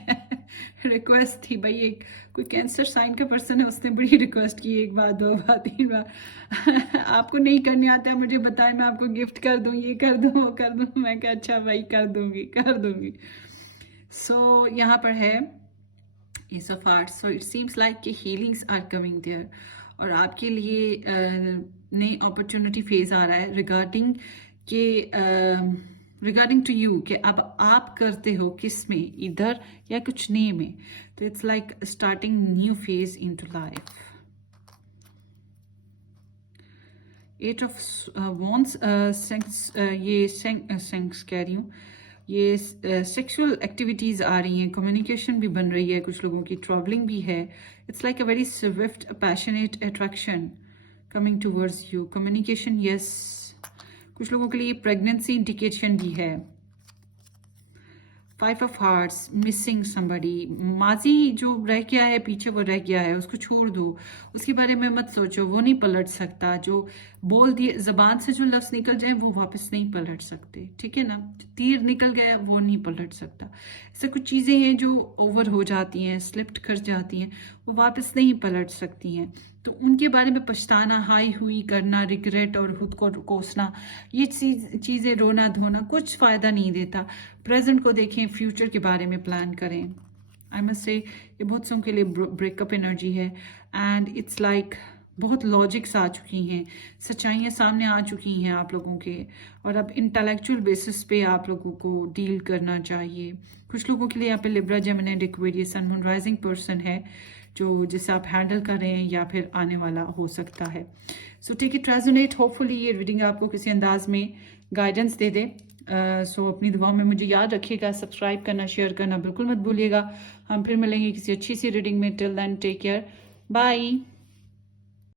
रिक्वेस्ट थी भाई, एक कोई कैंसर साइन का पर्सन है, उसने बड़ी रिक्वेस्ट की, एक बार, दो बार, तीन बार। आपको नहीं करने आता है मुझे बताएं, मैं आपको गिफ्ट कर दूं, ये कर दूं, वो कर दूं। मैं कहा अच्छा भाई, कर दूंगी। सो यहाँ पर है Ace of Hearts. So it seems like कि healings are coming there, और आपके लिए नई अपॉर्चुनिटी फेज आ रहा है रिगार्डिंग टू यू, कि अब आप करते हो किस में, इधर या कुछ नए में। तो it's like starting new phase into life. At of once, ये सेंस कह रही हूँ, ये सेक्सुअल एक्टिविटीज़ आ रही हैं, कम्युनिकेशन भी बन रही है कुछ लोगों की, ट्रैवलिंग भी है। It's like a very Swift passionate attraction coming towards you. Communication, yes, कुछ लोगों के लिए प्रेगनेंसी इंडिकेशन भी है। 5 ऑफ हार्ट्स, मिसिंग समबडी। माजी जो रह गया है पीछे, वो रह गया है, उसको छोड़ दो, उसके बारे में मत सोचो, वो नहीं पलट सकता। जो बोल दिए, जबान से जो लफ्ज निकल जाए वो वापस नहीं पलट सकते, ठीक है ना। तीर निकल गया वो नहीं पलट सकता। ऐसे कुछ चीज़ें हैं जो ओवर हो जाती हैं, स्लिप्ट कर जाती हैं, वो वापस नहीं पलट सकती हैं। तो उनके बारे में पछताना, हाई हुई करना, रिग्रेट और खुद को कोसना, ये चीज़ें, रोना धोना कुछ फ़ायदा नहीं देता। प्रेजेंट को देखें, फ्यूचर के बारे में प्लान करें। आई मस्ट से ये बहुत सौ के लिए ब्रेकअप एनर्जी है, एंड इट्स लाइक बहुत लॉजिक्स आ चुकी हैं, सच्चाइयाँ सामने आ चुकी हैं आप लोगों के, और अब इंटेलेक्चुअल बेसिस पे आप लोगों को डील करना चाहिए। कुछ लोगों के लिए यहाँ पे लिब्रा, जेमिनी, एक्वेरियस, सन, मून, राइजिंग पर्सन है जो जिसे आप हैंडल कर रहे हैं या फिर आने वाला हो सकता है। So take it resonate, hopefully ये रीडिंग आपको किसी अंदाज में गाइडेंस दे दे। सो अपनी दुआओं में मुझे याद रखिएगा, सब्सक्राइब करना, शेयर करना बिल्कुल मत भूलिएगा। हम फिर मिलेंगे किसी अच्छी सी रीडिंग में। Till then take care, bye.